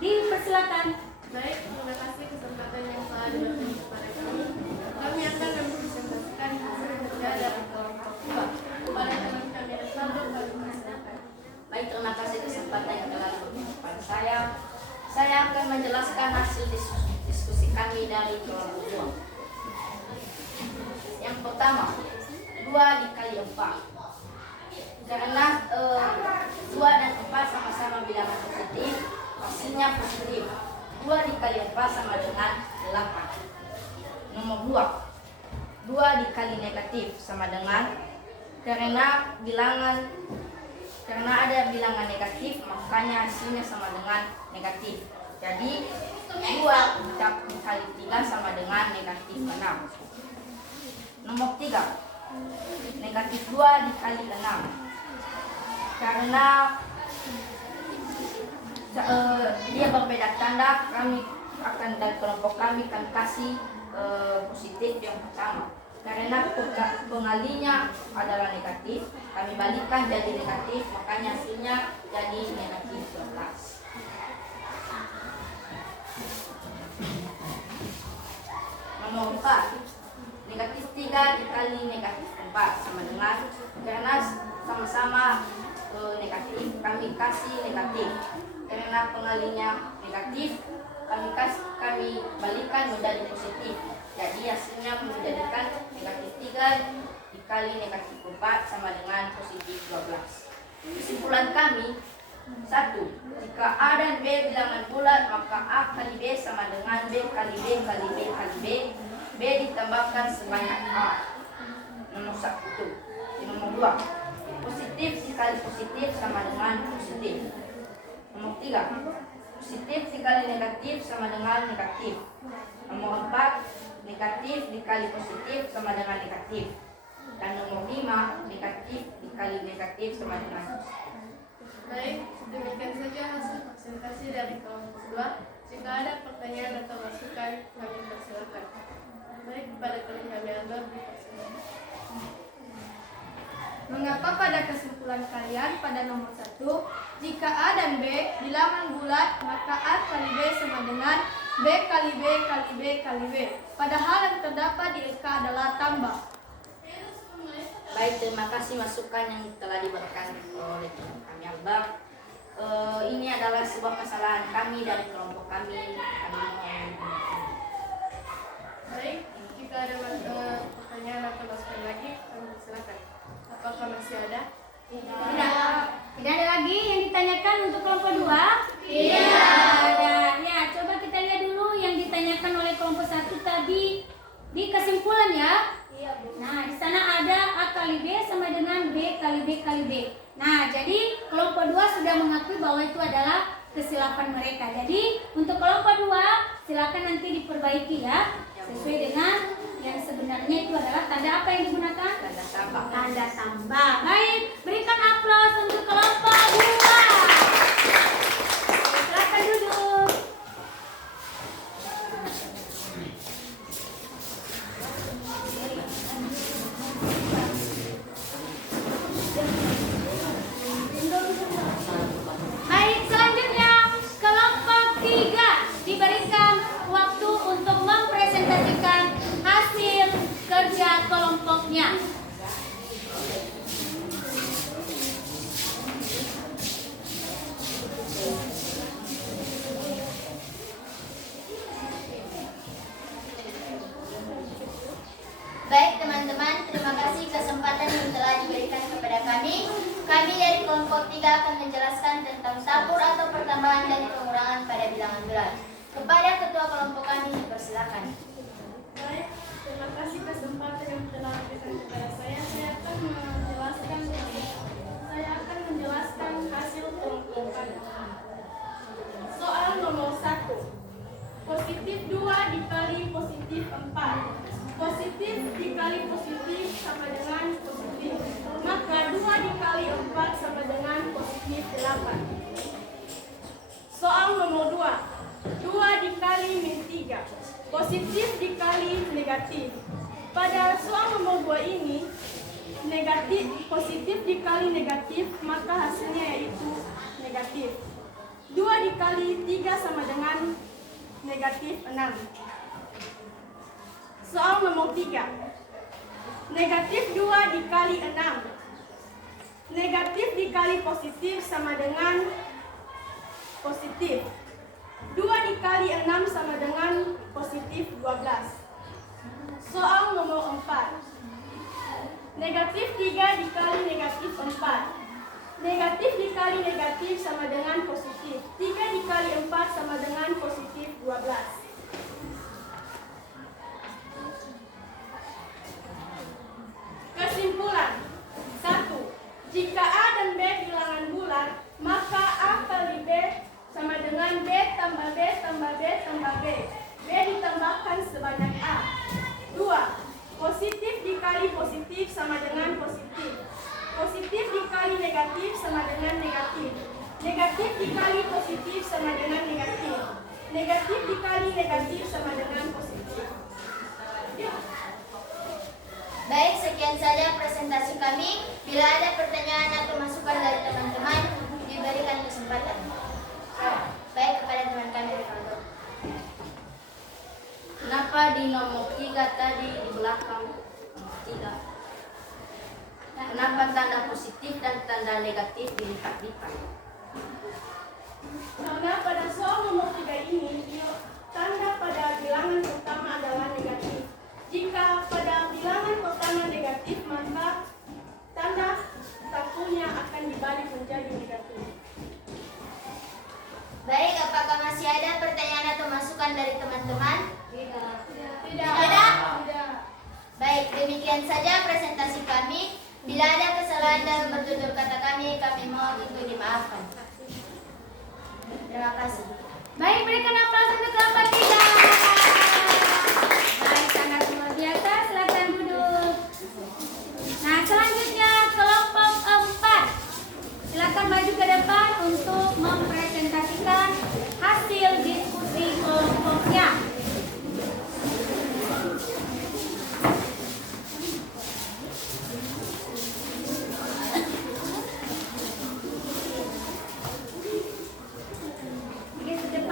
Dipersilakan. Baik, terima kasih kesempatan yang telah diberikan kepada kami. Kami akan mempresentasikan hasil kerja dari kelompok 2 kepada teman kami yang selalu kami persilakan. Baik, terima kasih kesempatan yang telah diberikan kepada saya. Saya akan menjelaskan hasil diskusi kami dari kelompok 2. Yang pertama, 2 dikali 4. Karena 2 dan 4 sama-sama bilangan positif, hasilnya positif. 2 dikali 4 sama dengan 8. Nomor 2, 2 dikali negatif sama dengan, karena ada bilangan negatif, makanya hasilnya sama dengan negatif. Jadi 2 dikali 3 sama dengan negatif 6. Nomor 3, negatif 2 dikali 6. Karena dia berbeda tanda, kami akan dari kelompok kami akan kasih positif yang pertama. Karena pengalinya adalah negatif, kami balikkan jadi negatif, makanya hasilnya jadi negatif 12. Nomor 4, negatif 3 dikali negatif 4 sama dengan, karena sama-sama negatif, kami kasih negatif. Karena pengalinya negatif, kami balikkan menjadi positif. Jadi hasilnya menjadikan negatif 3 dikali negatif 4 sama dengan positif 12. Kesimpulan kami, 1. Jika A dan B bilangan bulat, maka A kali B sama dengan B kali B kali B kali B. B ditambahkan sebanyak A. Nomor 1. Nomor 2. Positif dikali positif sama dengan positif. Nomor 3. Positif dikali negatif sama dengan negatif. Nomor 4. Negatif dikali positif sama dengan negatif. Dan nomor 5. Negatif dikali negatif sama dengan positif. Baik, demikian saja hasil presentasi dari kelompok 2. Jika ada pertanyaan atau masukan, kami persilakan. Baik, kepada teman kami Albert, dipersilakan. Mengapa pada kesimpulan kalian pada nomor 1, jika A dan B bilangan bulat, maka A kali B sama dengan B kali B kali B kali B. Padahal yang terdapat di EK adalah tambah. Baik, terima kasih masukan yang telah diberikan oleh kami Albert. Ini adalah sebuah kesalahan kami dari kelompok kami. Baik, jika ada pertanyaan atau masukan lagi, kami silakan. Apakah masih ada? Tidak ada lagi yang ditanyakan untuk kelompok 2? Iya. Ada. Ya, coba kita lihat dulu yang ditanyakan oleh kelompok 1 tadi di kesimpulan ya. Nah, di sana ada A kali B sama dengan B kali B kali B. Nah, jadi kelompok 2 sudah mengakui bahwa itu adalah kesilapan mereka. Jadi, untuk kelompok 2 silakan nanti diperbaiki ya. Sesuai dengan yang sebenarnya itu adalah tanda apa yang digunakan? Tanda tambah. Tanda tambah. Baik, berikan aplaus untuk kelompok 2. Silakan duduk. Baik, selanjutnya kelompok 3 diberikan waktu untuk mempresentasikan hasil kerja kelompoknya. Baik teman-teman, terima kasih kesempatan yang telah diberikan kepada kami. Kami dari kelompok 3 akan menjelaskan tentang tabur atau pertambahan dan pengurangan pada bilangan bulat. Kepada ketua kelompok kami, dipersilakan. Baik, terima kasih kesempatan yang telah diberikan kepada saya. Saya akan menjelaskan hasil kelompokan. Soal nomor 1. Positif 2 dikali positif 4. Positif dikali positif sama dengan positif. Maka 2 dikali 4 sama dengan positif 8. Soal nomor 2. 2 dikali min 3. positif dikali negatif. Pada soal nomor 2 ini, positif dikali negatif, maka hasilnya yaitu negatif. 2 dikali 3 sama dengan negatif 6. Soal nomor 3. Negatif 2 dikali 6. Negatif dikali positif sama dengan positif. 2 dikali 6 sama dengan positif 12. Soal nomor 4. Negatif 3 dikali negatif 4. Negatif dikali negatif sama dengan positif. 3 dikali 4 sama dengan positif 12. Kesimpulan. 1. Jika A dan B bilangan bulat, maka A kali B sama dengan B tambah B tambah B tambah B. B ditambahkan sebanyak A. 2. Positif dikali positif sama dengan positif. Positif dikali negatif sama dengan negatif. Negatif dikali positif sama dengan negatif. Negatif dikali negatif sama dengan positif. Baik, sekian saja presentasi kami. Bila ada pertanyaan atau masukan dari teman-teman, diberikan kesempatan. Baik, kepada teman kami Rivaldo. Kenapa di nomor 3 tadi di belakang nomor 3? Kenapa tanda positif dan tanda negatif dilipat-lipat? Karena pada soal nomor 3 ini, tanda pada bilangan pertama adalah negatif. Jika pada bilangan pertama negatif, maka tanda satunya akan dibalik menjadi negatif. Baik, apakah masih ada pertanyaan atau masukan dari teman-teman? Tidak. Baik, demikian saja presentasi kami. Bila ada kesalahan dalam bertutur kata kami mohon untuk dimaafkan. Terima kasih. Baik, berikan aplaus untuk kelompok 3. Baik, sangat luar biasa. Silakan duduk. Nah, selanjutnya kelompok 4. Silakan maju ke depan untuk mempresentasikan hasil diskusi kelompoknya.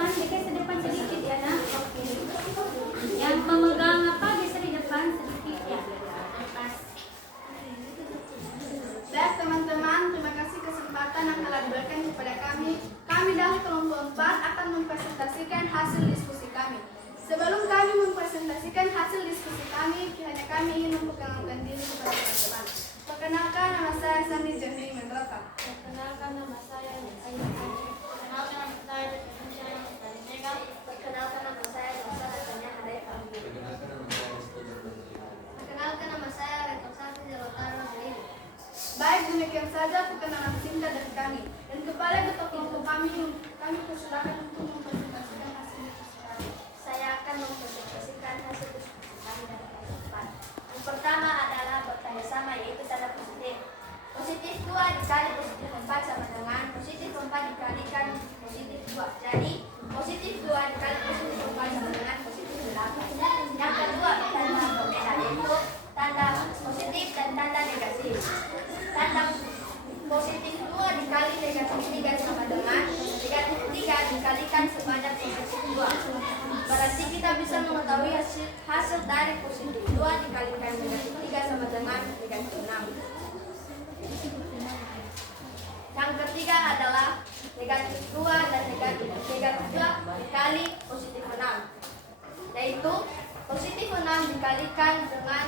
Dikit sedepan sedikit ya, nak. Yang memegang apa bisa di depan sedikit ya. Baik teman-teman, terima kasih kesempatan yang telah diberikan kepada kami. Kami dari kelompok 4 akan mempresentasikan hasil diskusi kami. Sebelum kami mempresentasikan hasil diskusi kami, kiranya kami ingin memperkenalkan diri kepada teman-teman. Perkenalkan, nama saya Sandi Jahri Mendrata. Perkenalkan, nama saya Ayu Haji. Perkenalkan, nama saya dari Mega. Perkenalkan, nama saya Rosa Rasanya Harefa. Perkenalkan, nama saya Rektor Sati Jalotaro Hari. Baik, demikian saja perkenalan singkat dari kami. Dan kepada ketua kelompok kami persilakan untuk mempresentasikan hasil diskusi kami. Saya akan mempresentasikan hasil diskusi kami dari kelompok 4. Yang pertama adalah bertanya sama, yaitu tanda positif. Positif 2 dikali positif 4 sama dengan positif 4 dikalikan positif 2. Jadi, positif 2 dikali positif 4 sama dengan positif 8. Yang kedua, tanda berbeda, yaitu tanda positif dan tanda negatif. Tanda positif 2 dikali negatif 3 sama dengan negatif 3 dikalikan sebanyak positif 2. Berarti kita bisa mengetahui hasil dari positif 2 dikalikan negatif 3 sama dengan negatif 6. Yang ketiga adalah negatif 2 dan negatif 2 dikali positif 6. Yaitu positif 6 dikalikan dengan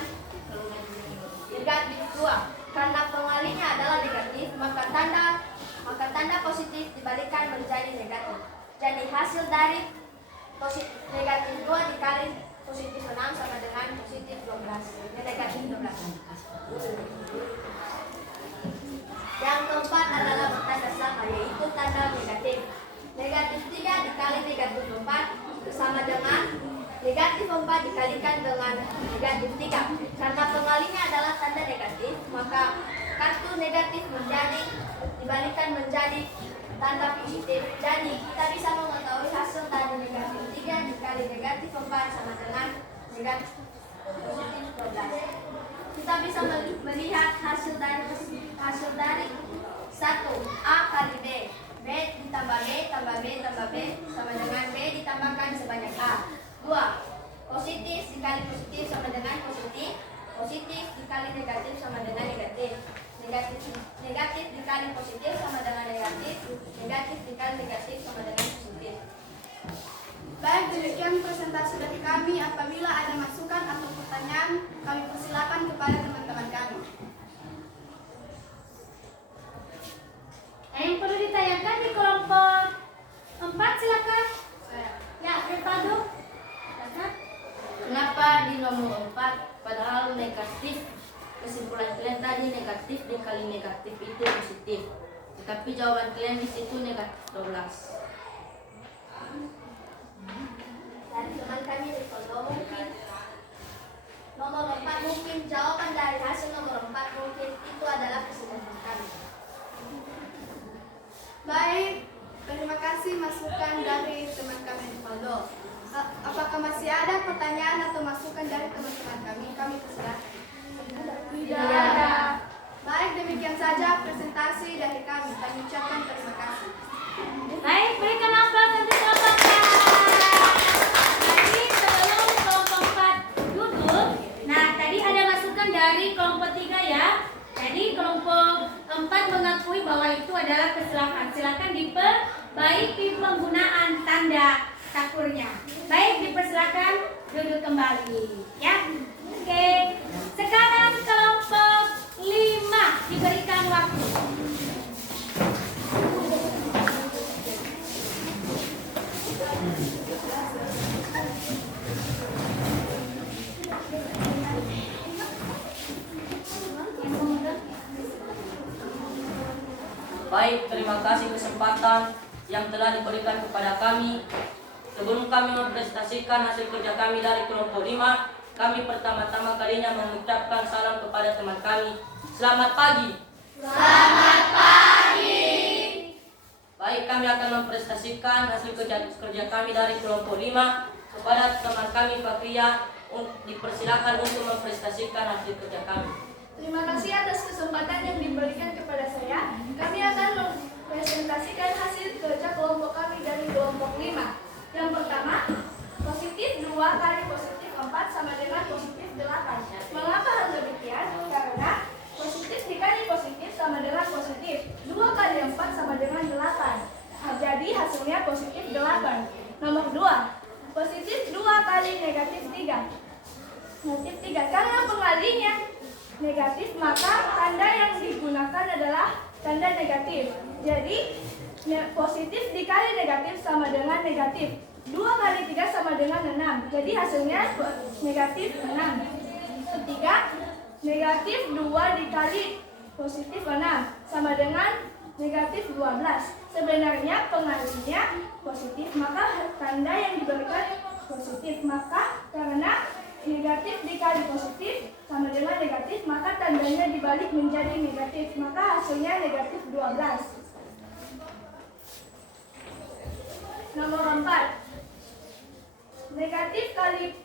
negatif 2. Karena pengalinya adalah negatif, maka tanda positif dibalikkan menjadi negatif. Jadi hasil dari negatif 2 dikali positif 6 sama dengan positif 12. Negatif 12. Yang keempat adalah bertanda sama, yaitu tanda negatif. Negatif 3 dikali negatif 4 sama dengan negatif 4 dikalikan dengan negatif 3. Karena pengalinya adalah tanda negatif, maka kartu negatif dibalikkan menjadi tanda positif. Jadi kita bisa mengetahui hasil dari negatif 3 dikali negatif 4 sama dengan negatif positif 12. Kita bisa melihat hasil dari 1 A kali B. B ditambah B tambah B tambah B sama dengan B ditambahkan sebanyak A. 2. Positif dikali positif sama dengan positif. Positif dikali negatif sama dengan negatif. Negatif dikali positif sama dengan negatif. Negatif dikali negatif sama dengan positif. Baik, demikian presentasi dari kami. Apabila ada masukan atau pertanyaan, kami persilakan kepada teman-teman kami. Yang perlu ditanyakan di kelompok 4 silakan. Ya, Rifado. Kenapa di nomor 4 padahal negatif? Kesimpulan kalian tadi negatif dikali negatif itu positif. Tetapi jawaban kalian di situ negatif 12. Dari teman kami Rifaldo mungkin nomor 4 mungkin jawaban dari hasil nomor 4 mungkin itu adalah kesimpulan kami. Baik, terima kasih masukan dari teman kami Rifaldo. Apakah masih ada pertanyaan atau masukan dari teman-teman kami? Kami persilakan. Tidak ada. Baik, demikian saja presentasi dari kami. Kami ucapkan terima kasih. Baik, berikan aplaus untuk kelompok 4. Jadi sebelum kelompok 4 duduk, nah tadi ada masukan dari kelompok 3 ya. Jadi kelompok 4 mengakui bahwa itu adalah kesalahan. Silakan diperbaiki penggunaan tanda takurnya. Baik, dipersilakan duduk kembali ya. Oke. Sekarang kelompok 5 diberikan waktu. Baik, terima kasih kesempatan yang telah diberikan kepada kami. Sebelum kami mempresentasikan hasil kerja kami dari kelompok 5, kami pertama-tama kalinya mengucapkan salam kepada teman kami. Selamat pagi. Selamat pagi. Baik, kami akan mempresentasikan hasil kerja kami dari kelompok 5 kepada teman kami Fakria. Dipersilakan untuk mempresentasikan hasil kerja kami. Terima kasih atas kesempatan yang diberikan kepada saya. Kami akan mempresentasikan hasil kerja kelompok kami dari kelompok 5. Yang pertama, positif 2 kali positif 4 sama dengan positif 8. Mengapa hal demikian? Karena positif dikali positif sama dengan positif. 2 kali 4 sama dengan 8. Jadi hasilnya positif 8. Nomor 2, positif 2 kali negatif 3. Negatif 3, karena pengalinya negatif, maka tanda yang digunakan adalah tanda negatif. Jadi positif dikali negatif sama dengan negatif. 2 kali 3 sama dengan 6. Jadi hasilnya negatif 6. Ketiga, negatif 2 dikali positif 6 sama dengan negatif 12. Sebenarnya pengalinya positif, maka tanda yang diberikan positif. Maka karena negatif dikali positif sama dengan negatif, maka tandanya dibalik menjadi negatif, maka hasilnya negatif 12. Nomor 4, negatif 3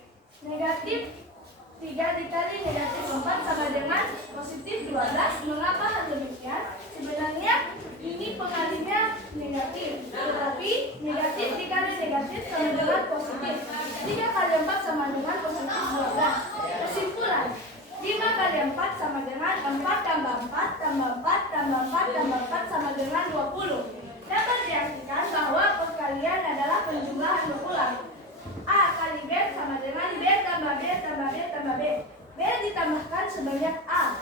dikali negatif 4 sama dengan positif 12. Mengapa hal demikian? Sebenarnya ini pengalinya negatif, tetapi negatif dikali negatif sama dengan positif. 3 kali 4 sama dengan positif 12. Kesimpulan, 5 kali 4 sama dengan 4 tambah 4 tambah 4 tambah 4 tambah 4 sama dengan 20. Dapat diartikan bahwa perkalian adalah penjumlahan berulang. A kali B sama dengan B tambah B tambah B tambah B. B ditambahkan sebanyak A.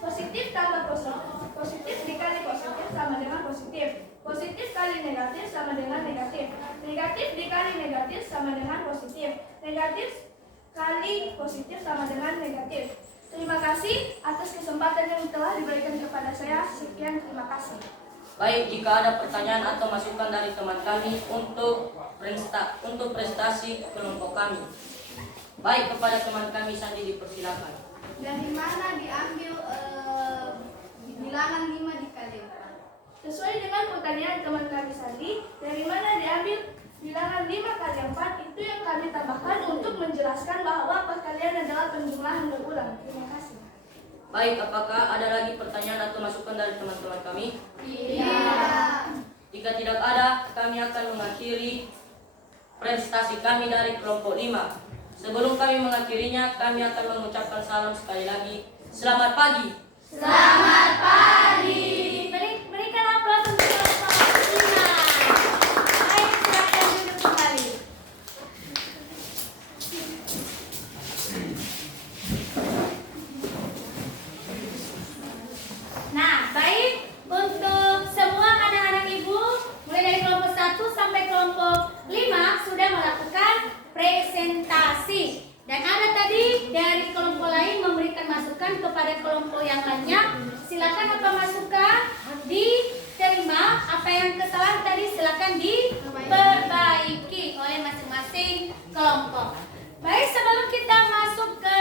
Positif tambah positif. Positif dikali positif sama dengan positif. Positif kali negatif sama dengan negatif. Negatif dikali negatif sama dengan positif. Negatif kali positif sama dengan negatif. Terima kasih atas kesempatan yang telah diberikan kepada saya. Sekian, terima kasih. Baik, jika ada pertanyaan atau masukan dari teman kami untuk prestasi kelompok kami. Baik, kepada teman kami Sandi dipersilakan. Dari mana diambil bilangan 5 dikali 4? Sesuai dengan pertanyaan teman kami Sandi, dari mana diambil bilangan 5 kali 4 itu yang kami tambahkan untuk menjadi adalah penjumlahan berulang. Terima kasih. Baik, apakah ada lagi pertanyaan atau masukan dari teman-teman kami? Iya. Jika tidak ada, kami akan mengakhiri presentasi kami dari kelompok 5. Sebelum kami mengakhirinya, kami akan mengucapkan salam sekali lagi. Selamat pagi. Selamat pagi. Berikan aplaus untuk kelompok 5. Baik, silakan duduk kembali. Nah, baik, untuk semua anak-anak ibu, mulai dari kelompok 1 sampai kelompok 5 sudah melakukan presentasi. Dan ada tadi dari kelompok lain memberikan masukan kepada kelompok yang lainnya. Silakan apa masukan diterima, apa yang kesalahan tadi silakan diperbaiki oleh masing-masing kelompok. Baik, sebelum kita masuk ke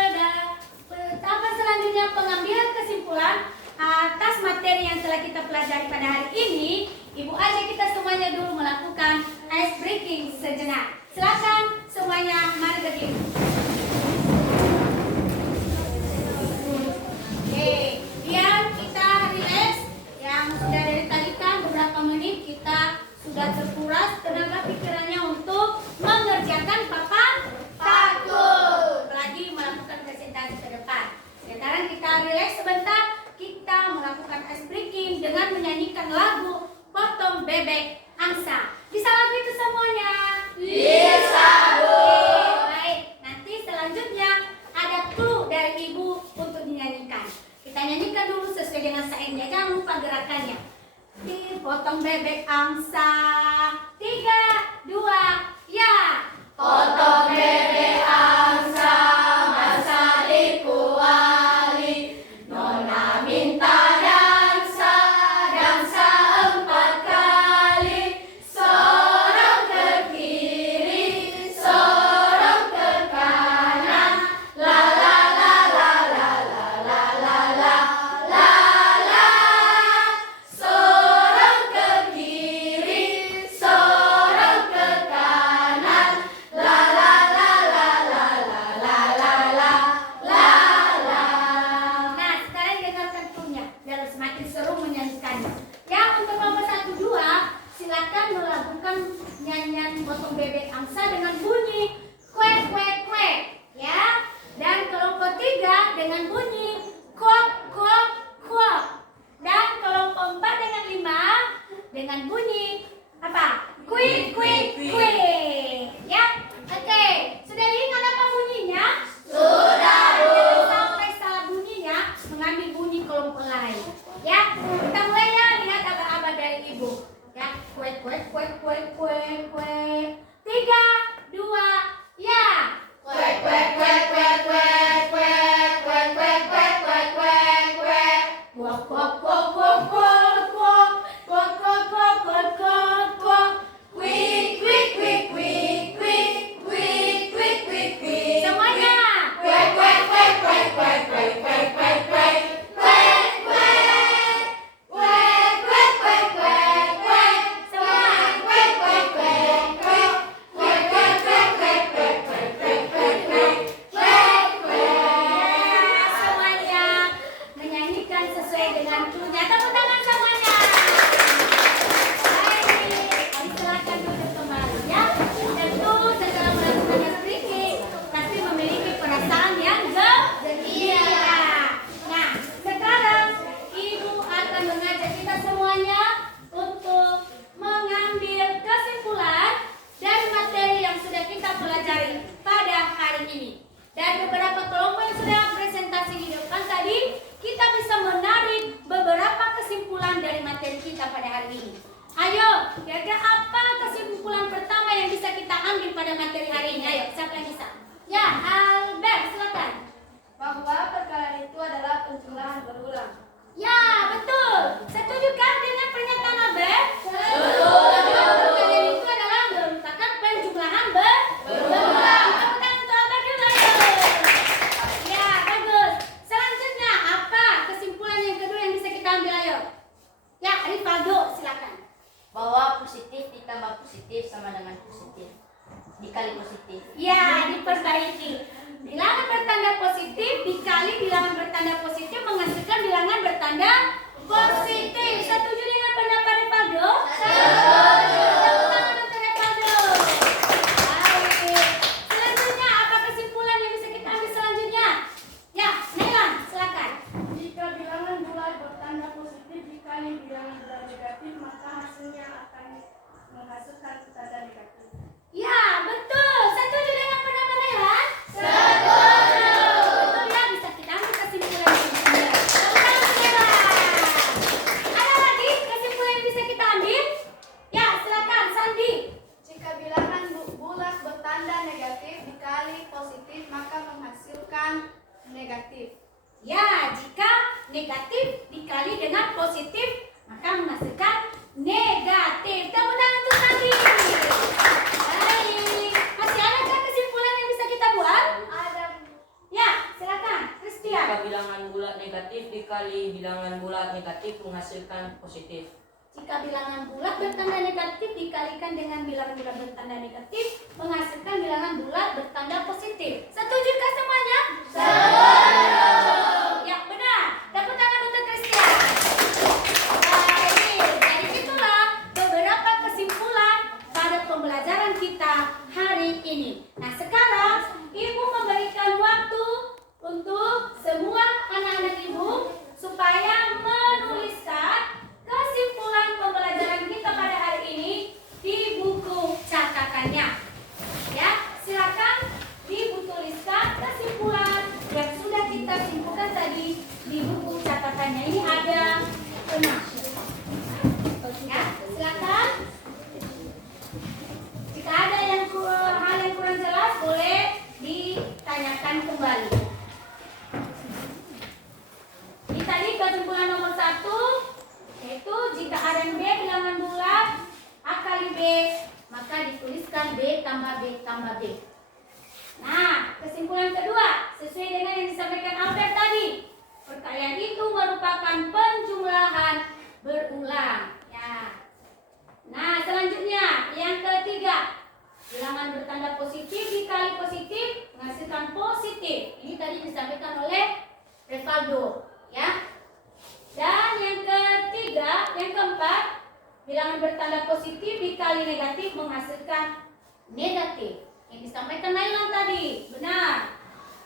tahapan selanjutnya pengambilan kesimpulan atas materi yang telah kita pelajari pada hari ini, Ibu ajak kita semuanya dulu melakukan ice breaking sejenak. Silakan semuanya, mari berdiri. Oke, biar kita relax. Yang sudah dari tadi kan beberapa menit kita sudah terkuras tenaga pikirannya untuk mengerjakan papan takut. Lagi melakukan presentasi ke depan. Sekarang kita relax sebentar. Kita melakukan ice breaking dengan menyanyikan lagu Potong Bebek Angsa. Bisa lagu itu semuanya? Bisa, Bu. Baik, nanti selanjutnya ada clue dari Ibu untuk dinyanyikan. Kita nyanyikan dulu sesuai dengan sainnya, jangan lupa gerakannya. Potong bebek angsa, 3, 2, ya. Potong bebek angsa, masa dikuali. Nona minta dansa, dansa 4 kali. Sorong ke kiri, sorong ke kanan. La la la la la la la la la la la. Sorong ke kiri, sorong ke kanan. La la la la la la la la la la la. Nah, sekarang dengarkan cluenya biar semakin seru menyanyikannya. Ya, untuk nomor 1, 2, silakan melakukan nyanyian potong bebek angsa dengan bunyi kuek kuek kuek, ya. Dan kelompok 3 dengan bunyi kuok kuok kuok. Dan kelompok 4 dengan 5 dengan bunyi apa? Kuik kuik kuik. Ya, oke. Sudah diingat apa bunyinya? Sudah, Bu. Jangan sampai salah bunyinya mengambil bunyi kelompok lain. Ya, kita mulai ya, lihat aba-aba dari Ibu. Ya, kuek kuek kuek kuek kuek kuek. 3, 2, ya. Kuek kuek kuek kuek kuek kuek kuek kuek kuek kuek kuek kuek. Kuok kuok kuok kuok kuok kuok kuok kuok kuok kuok kuok kuok. Quick quick quick quick quick quick quick quick quick. Semuanya. Kuek kuek kuek kuek kuek kuek kuek kuek kuek. Kuek kuek. Kuek kuek kuek kuek kuek. Semua. Kuek kuek kuek kuek. Kuek kuek kuek kuek kuek kuek kuek kuek kuek. Kuek kuek. Ya, semuanya menyanyikan sesuai dengan cluenya. Tepuk tangan semuanya. Baik, silakan duduk kembali ya. Tentu setelah melakukan speaking, pasti memiliki perasaan yang gembira. Nah, sekarang Ibu akan mengajak kita semuanya untuk mengambil kesimpulan dari materi yang sudah kita pelajari pada hari ini. Dan beberapa kelompok yang sudah presentasi di depan tadi, kita bisa menarik beberapa kesimpulan dari materi kita pada hari ini. Ayo, kira-kira apa kesimpulan pertama yang bisa kita ambil pada materi hari ini? Ayo, siapa yang bisa? Ya, Albert, silakan. Bahwa perkara itu adalah penjumlahan berulang. Ya, betul. Setuju kan dengan pernyataan Albert? Betul. Perkara itu adalah merupakan penjumlahan berulang. Tepuk tangan untuk Albert dulu, ayo. Ya, bagus. Selanjutnya, apa kesimpulan yang kedua yang bisa kita ambil, ayo? Ya, Rivaldo, silakan. Bahwa positif ditambah positif sama dengan positif. dikali positif. Ya, diperbaiki. Bilangan bertanda positif dikali bilangan bertanda positif menghasilkan bilangan bertanda positif. Setuju dengan pendapat Revaldo? Setuju. Tepuk tangan untuk Revaldo. Baik. Selanjutnya apa kesimpulan yang bisa kita ambil selanjutnya? Ya, Nailan, silakan. Jika bilangan bulat bertanda positif dikali bilangan bulat negatif, maka hasilnya akan menghasilkan tanda negatif. Ya, betul. Setuju dengan pendapat Nailan? Setuju. Betul ya, bisa kita ambil kesimpulan yang benar. Tepuk tangan untuk Nailan. Ada lagi kesimpulan yang bisa kita ambil? Ya, silakan Sandi. Jika bilangan bulat bertanda negatif dikali positif, maka menghasilkan negatif. Ya, jika negatif dikali dengan positif, maka menghasilkan negatif. Tepuk tangan untuk Sandi. Baik. Masih adakah kesimpulan yang bisa kita buat? Ada Ya, silakan, Christian. Jika bilangan bulat negatif dikali bilangan bulat negatif menghasilkan positif. Jika bilangan bulat bertanda negatif dikalikan dengan bilangan bulat bertanda negatif, menghasilkan bilangan bulat bertanda positif. Setujukah semuanya? Setuju. Ya, benar. Tepuk tangan untuk Christian. Baik, jadi itulah beberapa kesimpulan pada pembelajaran kita hari ini. Nah, sekarang Ibu memberikan waktu untuk semua anak-anak Ibu supaya menuliskan kesimpulan pembelajaran kita pada hari ini di buku catatannya. Ya, silakan Ibu tuliskan kesimpulan yang sudah kita simpulkan tadi di buku catatannya. Ini ada 6. Ya, silakan. Jika ada hal yang kurang jelas boleh ditanyakan kembali. Ini tadi kesimpulan nomor 1 yaitu jika A dan B bilangan bulat A kali B, maka dituliskan B tambah B tambah B. Nah, kesimpulan kedua sesuai dengan yang disampaikan Albert tadi, perkalian itu merupakan penjumlahan berulang. Ya. Nah, selanjutnya yang ketiga, bilangan bertanda positif dikali positif menghasilkan positif. Ini tadi disampaikan oleh Revaldo, ya. Dan yang ketiga, yang keempat, bilangan bertanda positif dikali negatif menghasilkan negatif. Yang disampaikan Nailan tadi, benar.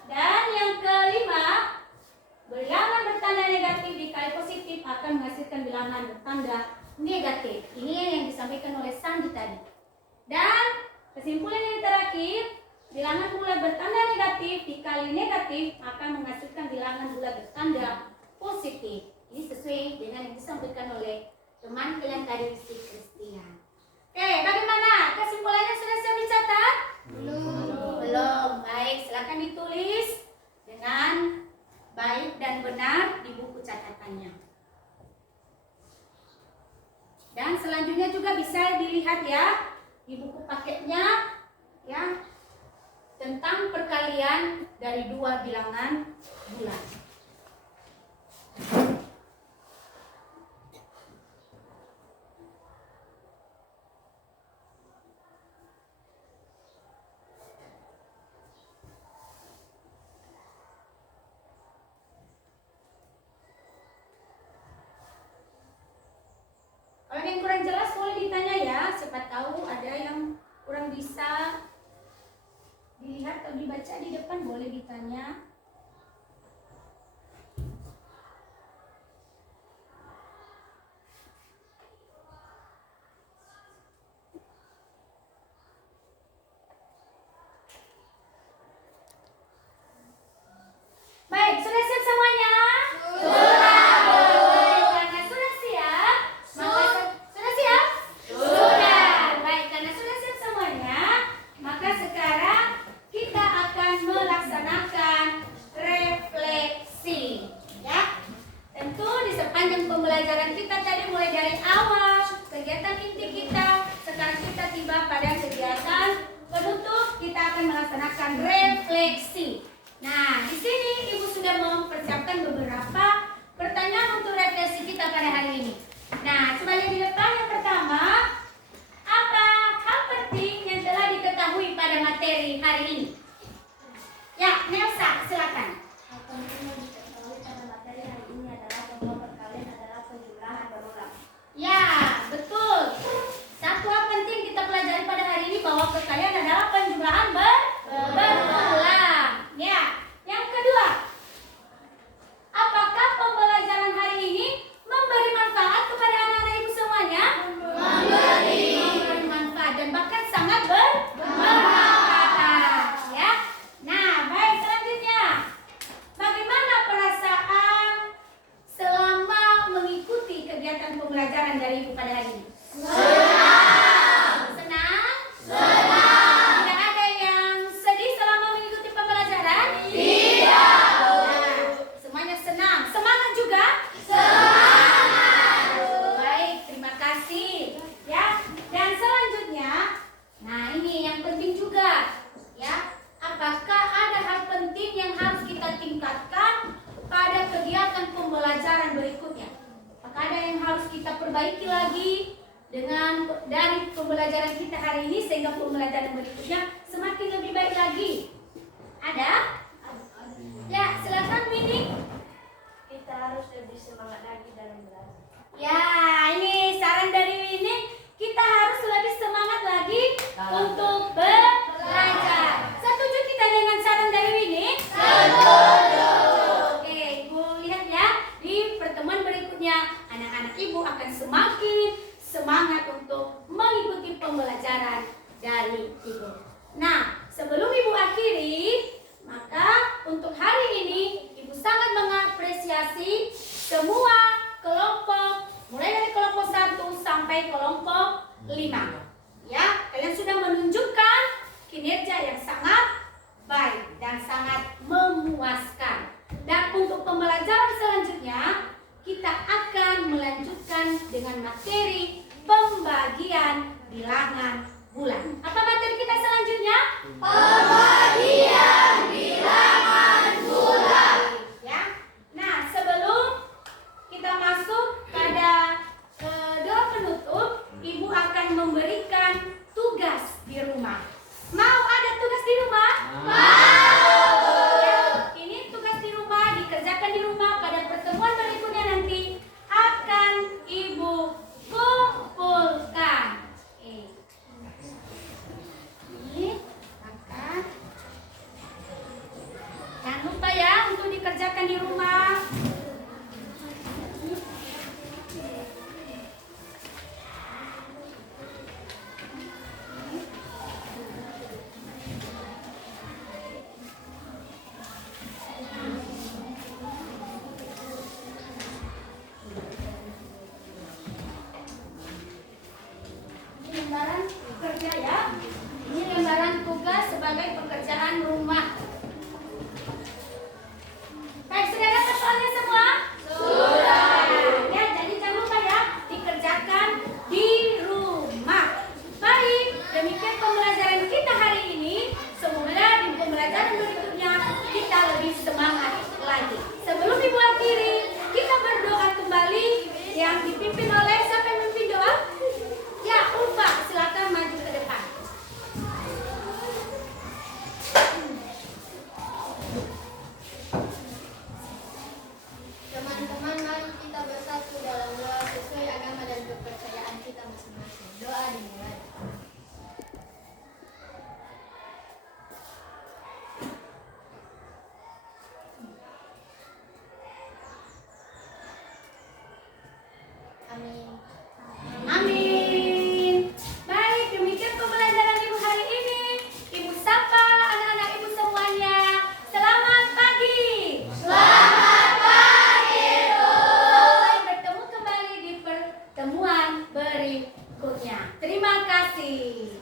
Dan yang kelima, bilangan bertanda negatif dikali positif akan menghasilkan bilangan bertanda negatif. Ini yang disampaikan oleh Sandi tadi. Dan kesimpulan yang terakhir, bilangan bulat bertanda negatif dikali negatif akan menghasilkan bilangan bulat bertanda positif. Ini sesuai dengan yang disampaikan oleh teman kalian tadi, si Christian. Oke, bagaimana? Kesimpulannya sudah siap dicatat? Belum. Baik, silakan ditulis dengan baik dan benar di buku catatannya. Dan selanjutnya juga bisa dilihat ya di buku paketnya, ya, tentang perkalian dari dua bilangan bulat. Kalau yang kurang jelas boleh ditanya ya, siapa tahu ada yang kurang bisa dilihat atau dibaca di depan, boleh ditanya. Baik, sudah siap semuanya? Baik, karena sudah siap, sudah siap? Sudah. Baik, karena sudah siap semuanya, maka sekarang kita akan melaksanakan refleksi, ya. Tentu di sepanjang pembelajaran kita tadi mulai dari awal kegiatan inti kita, sekarang kita tiba pada kegiatan penutup, kita akan melaksanakan refleksi. Nah, di sini Ibu sudah mempersiapkan beberapa pertanyaan untuk refleksi kita pada hari ini. Nah, coba lihat di depan. Yang pertama, apa hal penting yang telah diketahui pada materi hari ini. Ya, Nelsa, silakan. Hal penting yang diketahui pada materi hari ini adalah bahwa perkalian adalah penjumlahan berulang. Ya, betul. Satu hal penting kita pelajari pada hari ini bahwa perkalian adalah penjumlahan berulang. Ya, yang kedua, apakah pembelajaran hari ini memberi manfaat kepada anak-anak ibu semuanya? Memberi manfaat dan bahkan sangat bermanfaat. Ya. Nah, baik, selanjutnya. Bagaimana perasaan selama mengikuti kegiatan pembelajaran dari ibu pada hari ini? Senang. Senang? Senang. Tidak ada yang sedih selama mengikuti pembelajaran? Tidak. Nah, semuanya senang. Semangat juga? Semangat. Baik, terima kasih. Ya, dan selanjutnya, nah ini yang penting juga. Ya, apakah ada hal penting yang harus kita tingkatkan pada kegiatan pembelajaran berikutnya? Apakah ada yang harus kita perbaiki lagi dari pembelajaran kita hari ini sehingga pembelajaran berikutnya semakin lebih baik lagi? Ada? Ya, silakan Winnie. Kita harus lebih semangat lagi dalam belajar. Ya, ini saran dari Winnie. Kita harus lebih semangat lagi untuk belajar. Setuju kita dengan saran dari Winnie? Setuju. Oke, Ibu lihat ya, di pertemuan berikutnya anak-anak Ibu akan semakin semangat untuk mengikuti pembelajaran dari Ibu. Nah, sebelum Ibu akhiri, maka untuk hari ini Ibu sangat mengapresiasi semua kelompok, mulai dari kelompok 1 sampai kelompok 5. Ya, kalian sudah menunjukkan kinerja yang sangat baik dan sangat memuaskan. Dan untuk pembelajaran selanjutnya, kita akan melanjutkan dengan materi pembagian bilangan bulan. Apa materi kita selanjutnya? Pembagian bilangan bulan. Ya. Nah, sebelum kita masuk pada doa penutup, Ibu akan memberikan tugas di rumah. Mau ada tugas di rumah? Mau. Ya, ini tugas di rumah dikerjakan di rumah. Pada pertemuan berikutnya nanti akan Ibu kumpulkan. Ini akan. Jangan lupa ya untuk dikerjakan di rumah. Lembaran kerja ya. Ini lembaran tugas sebagai pekerjaan rumah. Baik, sudah dapat soalnya semua? Sudah. Ya, jadi jangan lupa ya dikerjakan di rumah. Baik, demikian pembelajaran kita hari ini. Semoga di pembelajaran berikutnya kita lebih semangat lagi. Sebelum Ibu akhiri, kita berdoa kembali yang dipimpin oleh siapa yang memimpin doa? Ya, Ulfa, silakan maju ke depan. Teman-teman, mari kita bersatu dalam doa sesuai agama dan kepercayaan kita masing-masing. Doa dimulai. Amin. Amin. Baik, demikian pembelajaran Ibu hari ini. Ibu sapa anak-anak Ibu semuanya. Selamat pagi. Selamat pagi, Bu. Sampai bertemu kembali di pertemuan berikutnya. Terima kasih.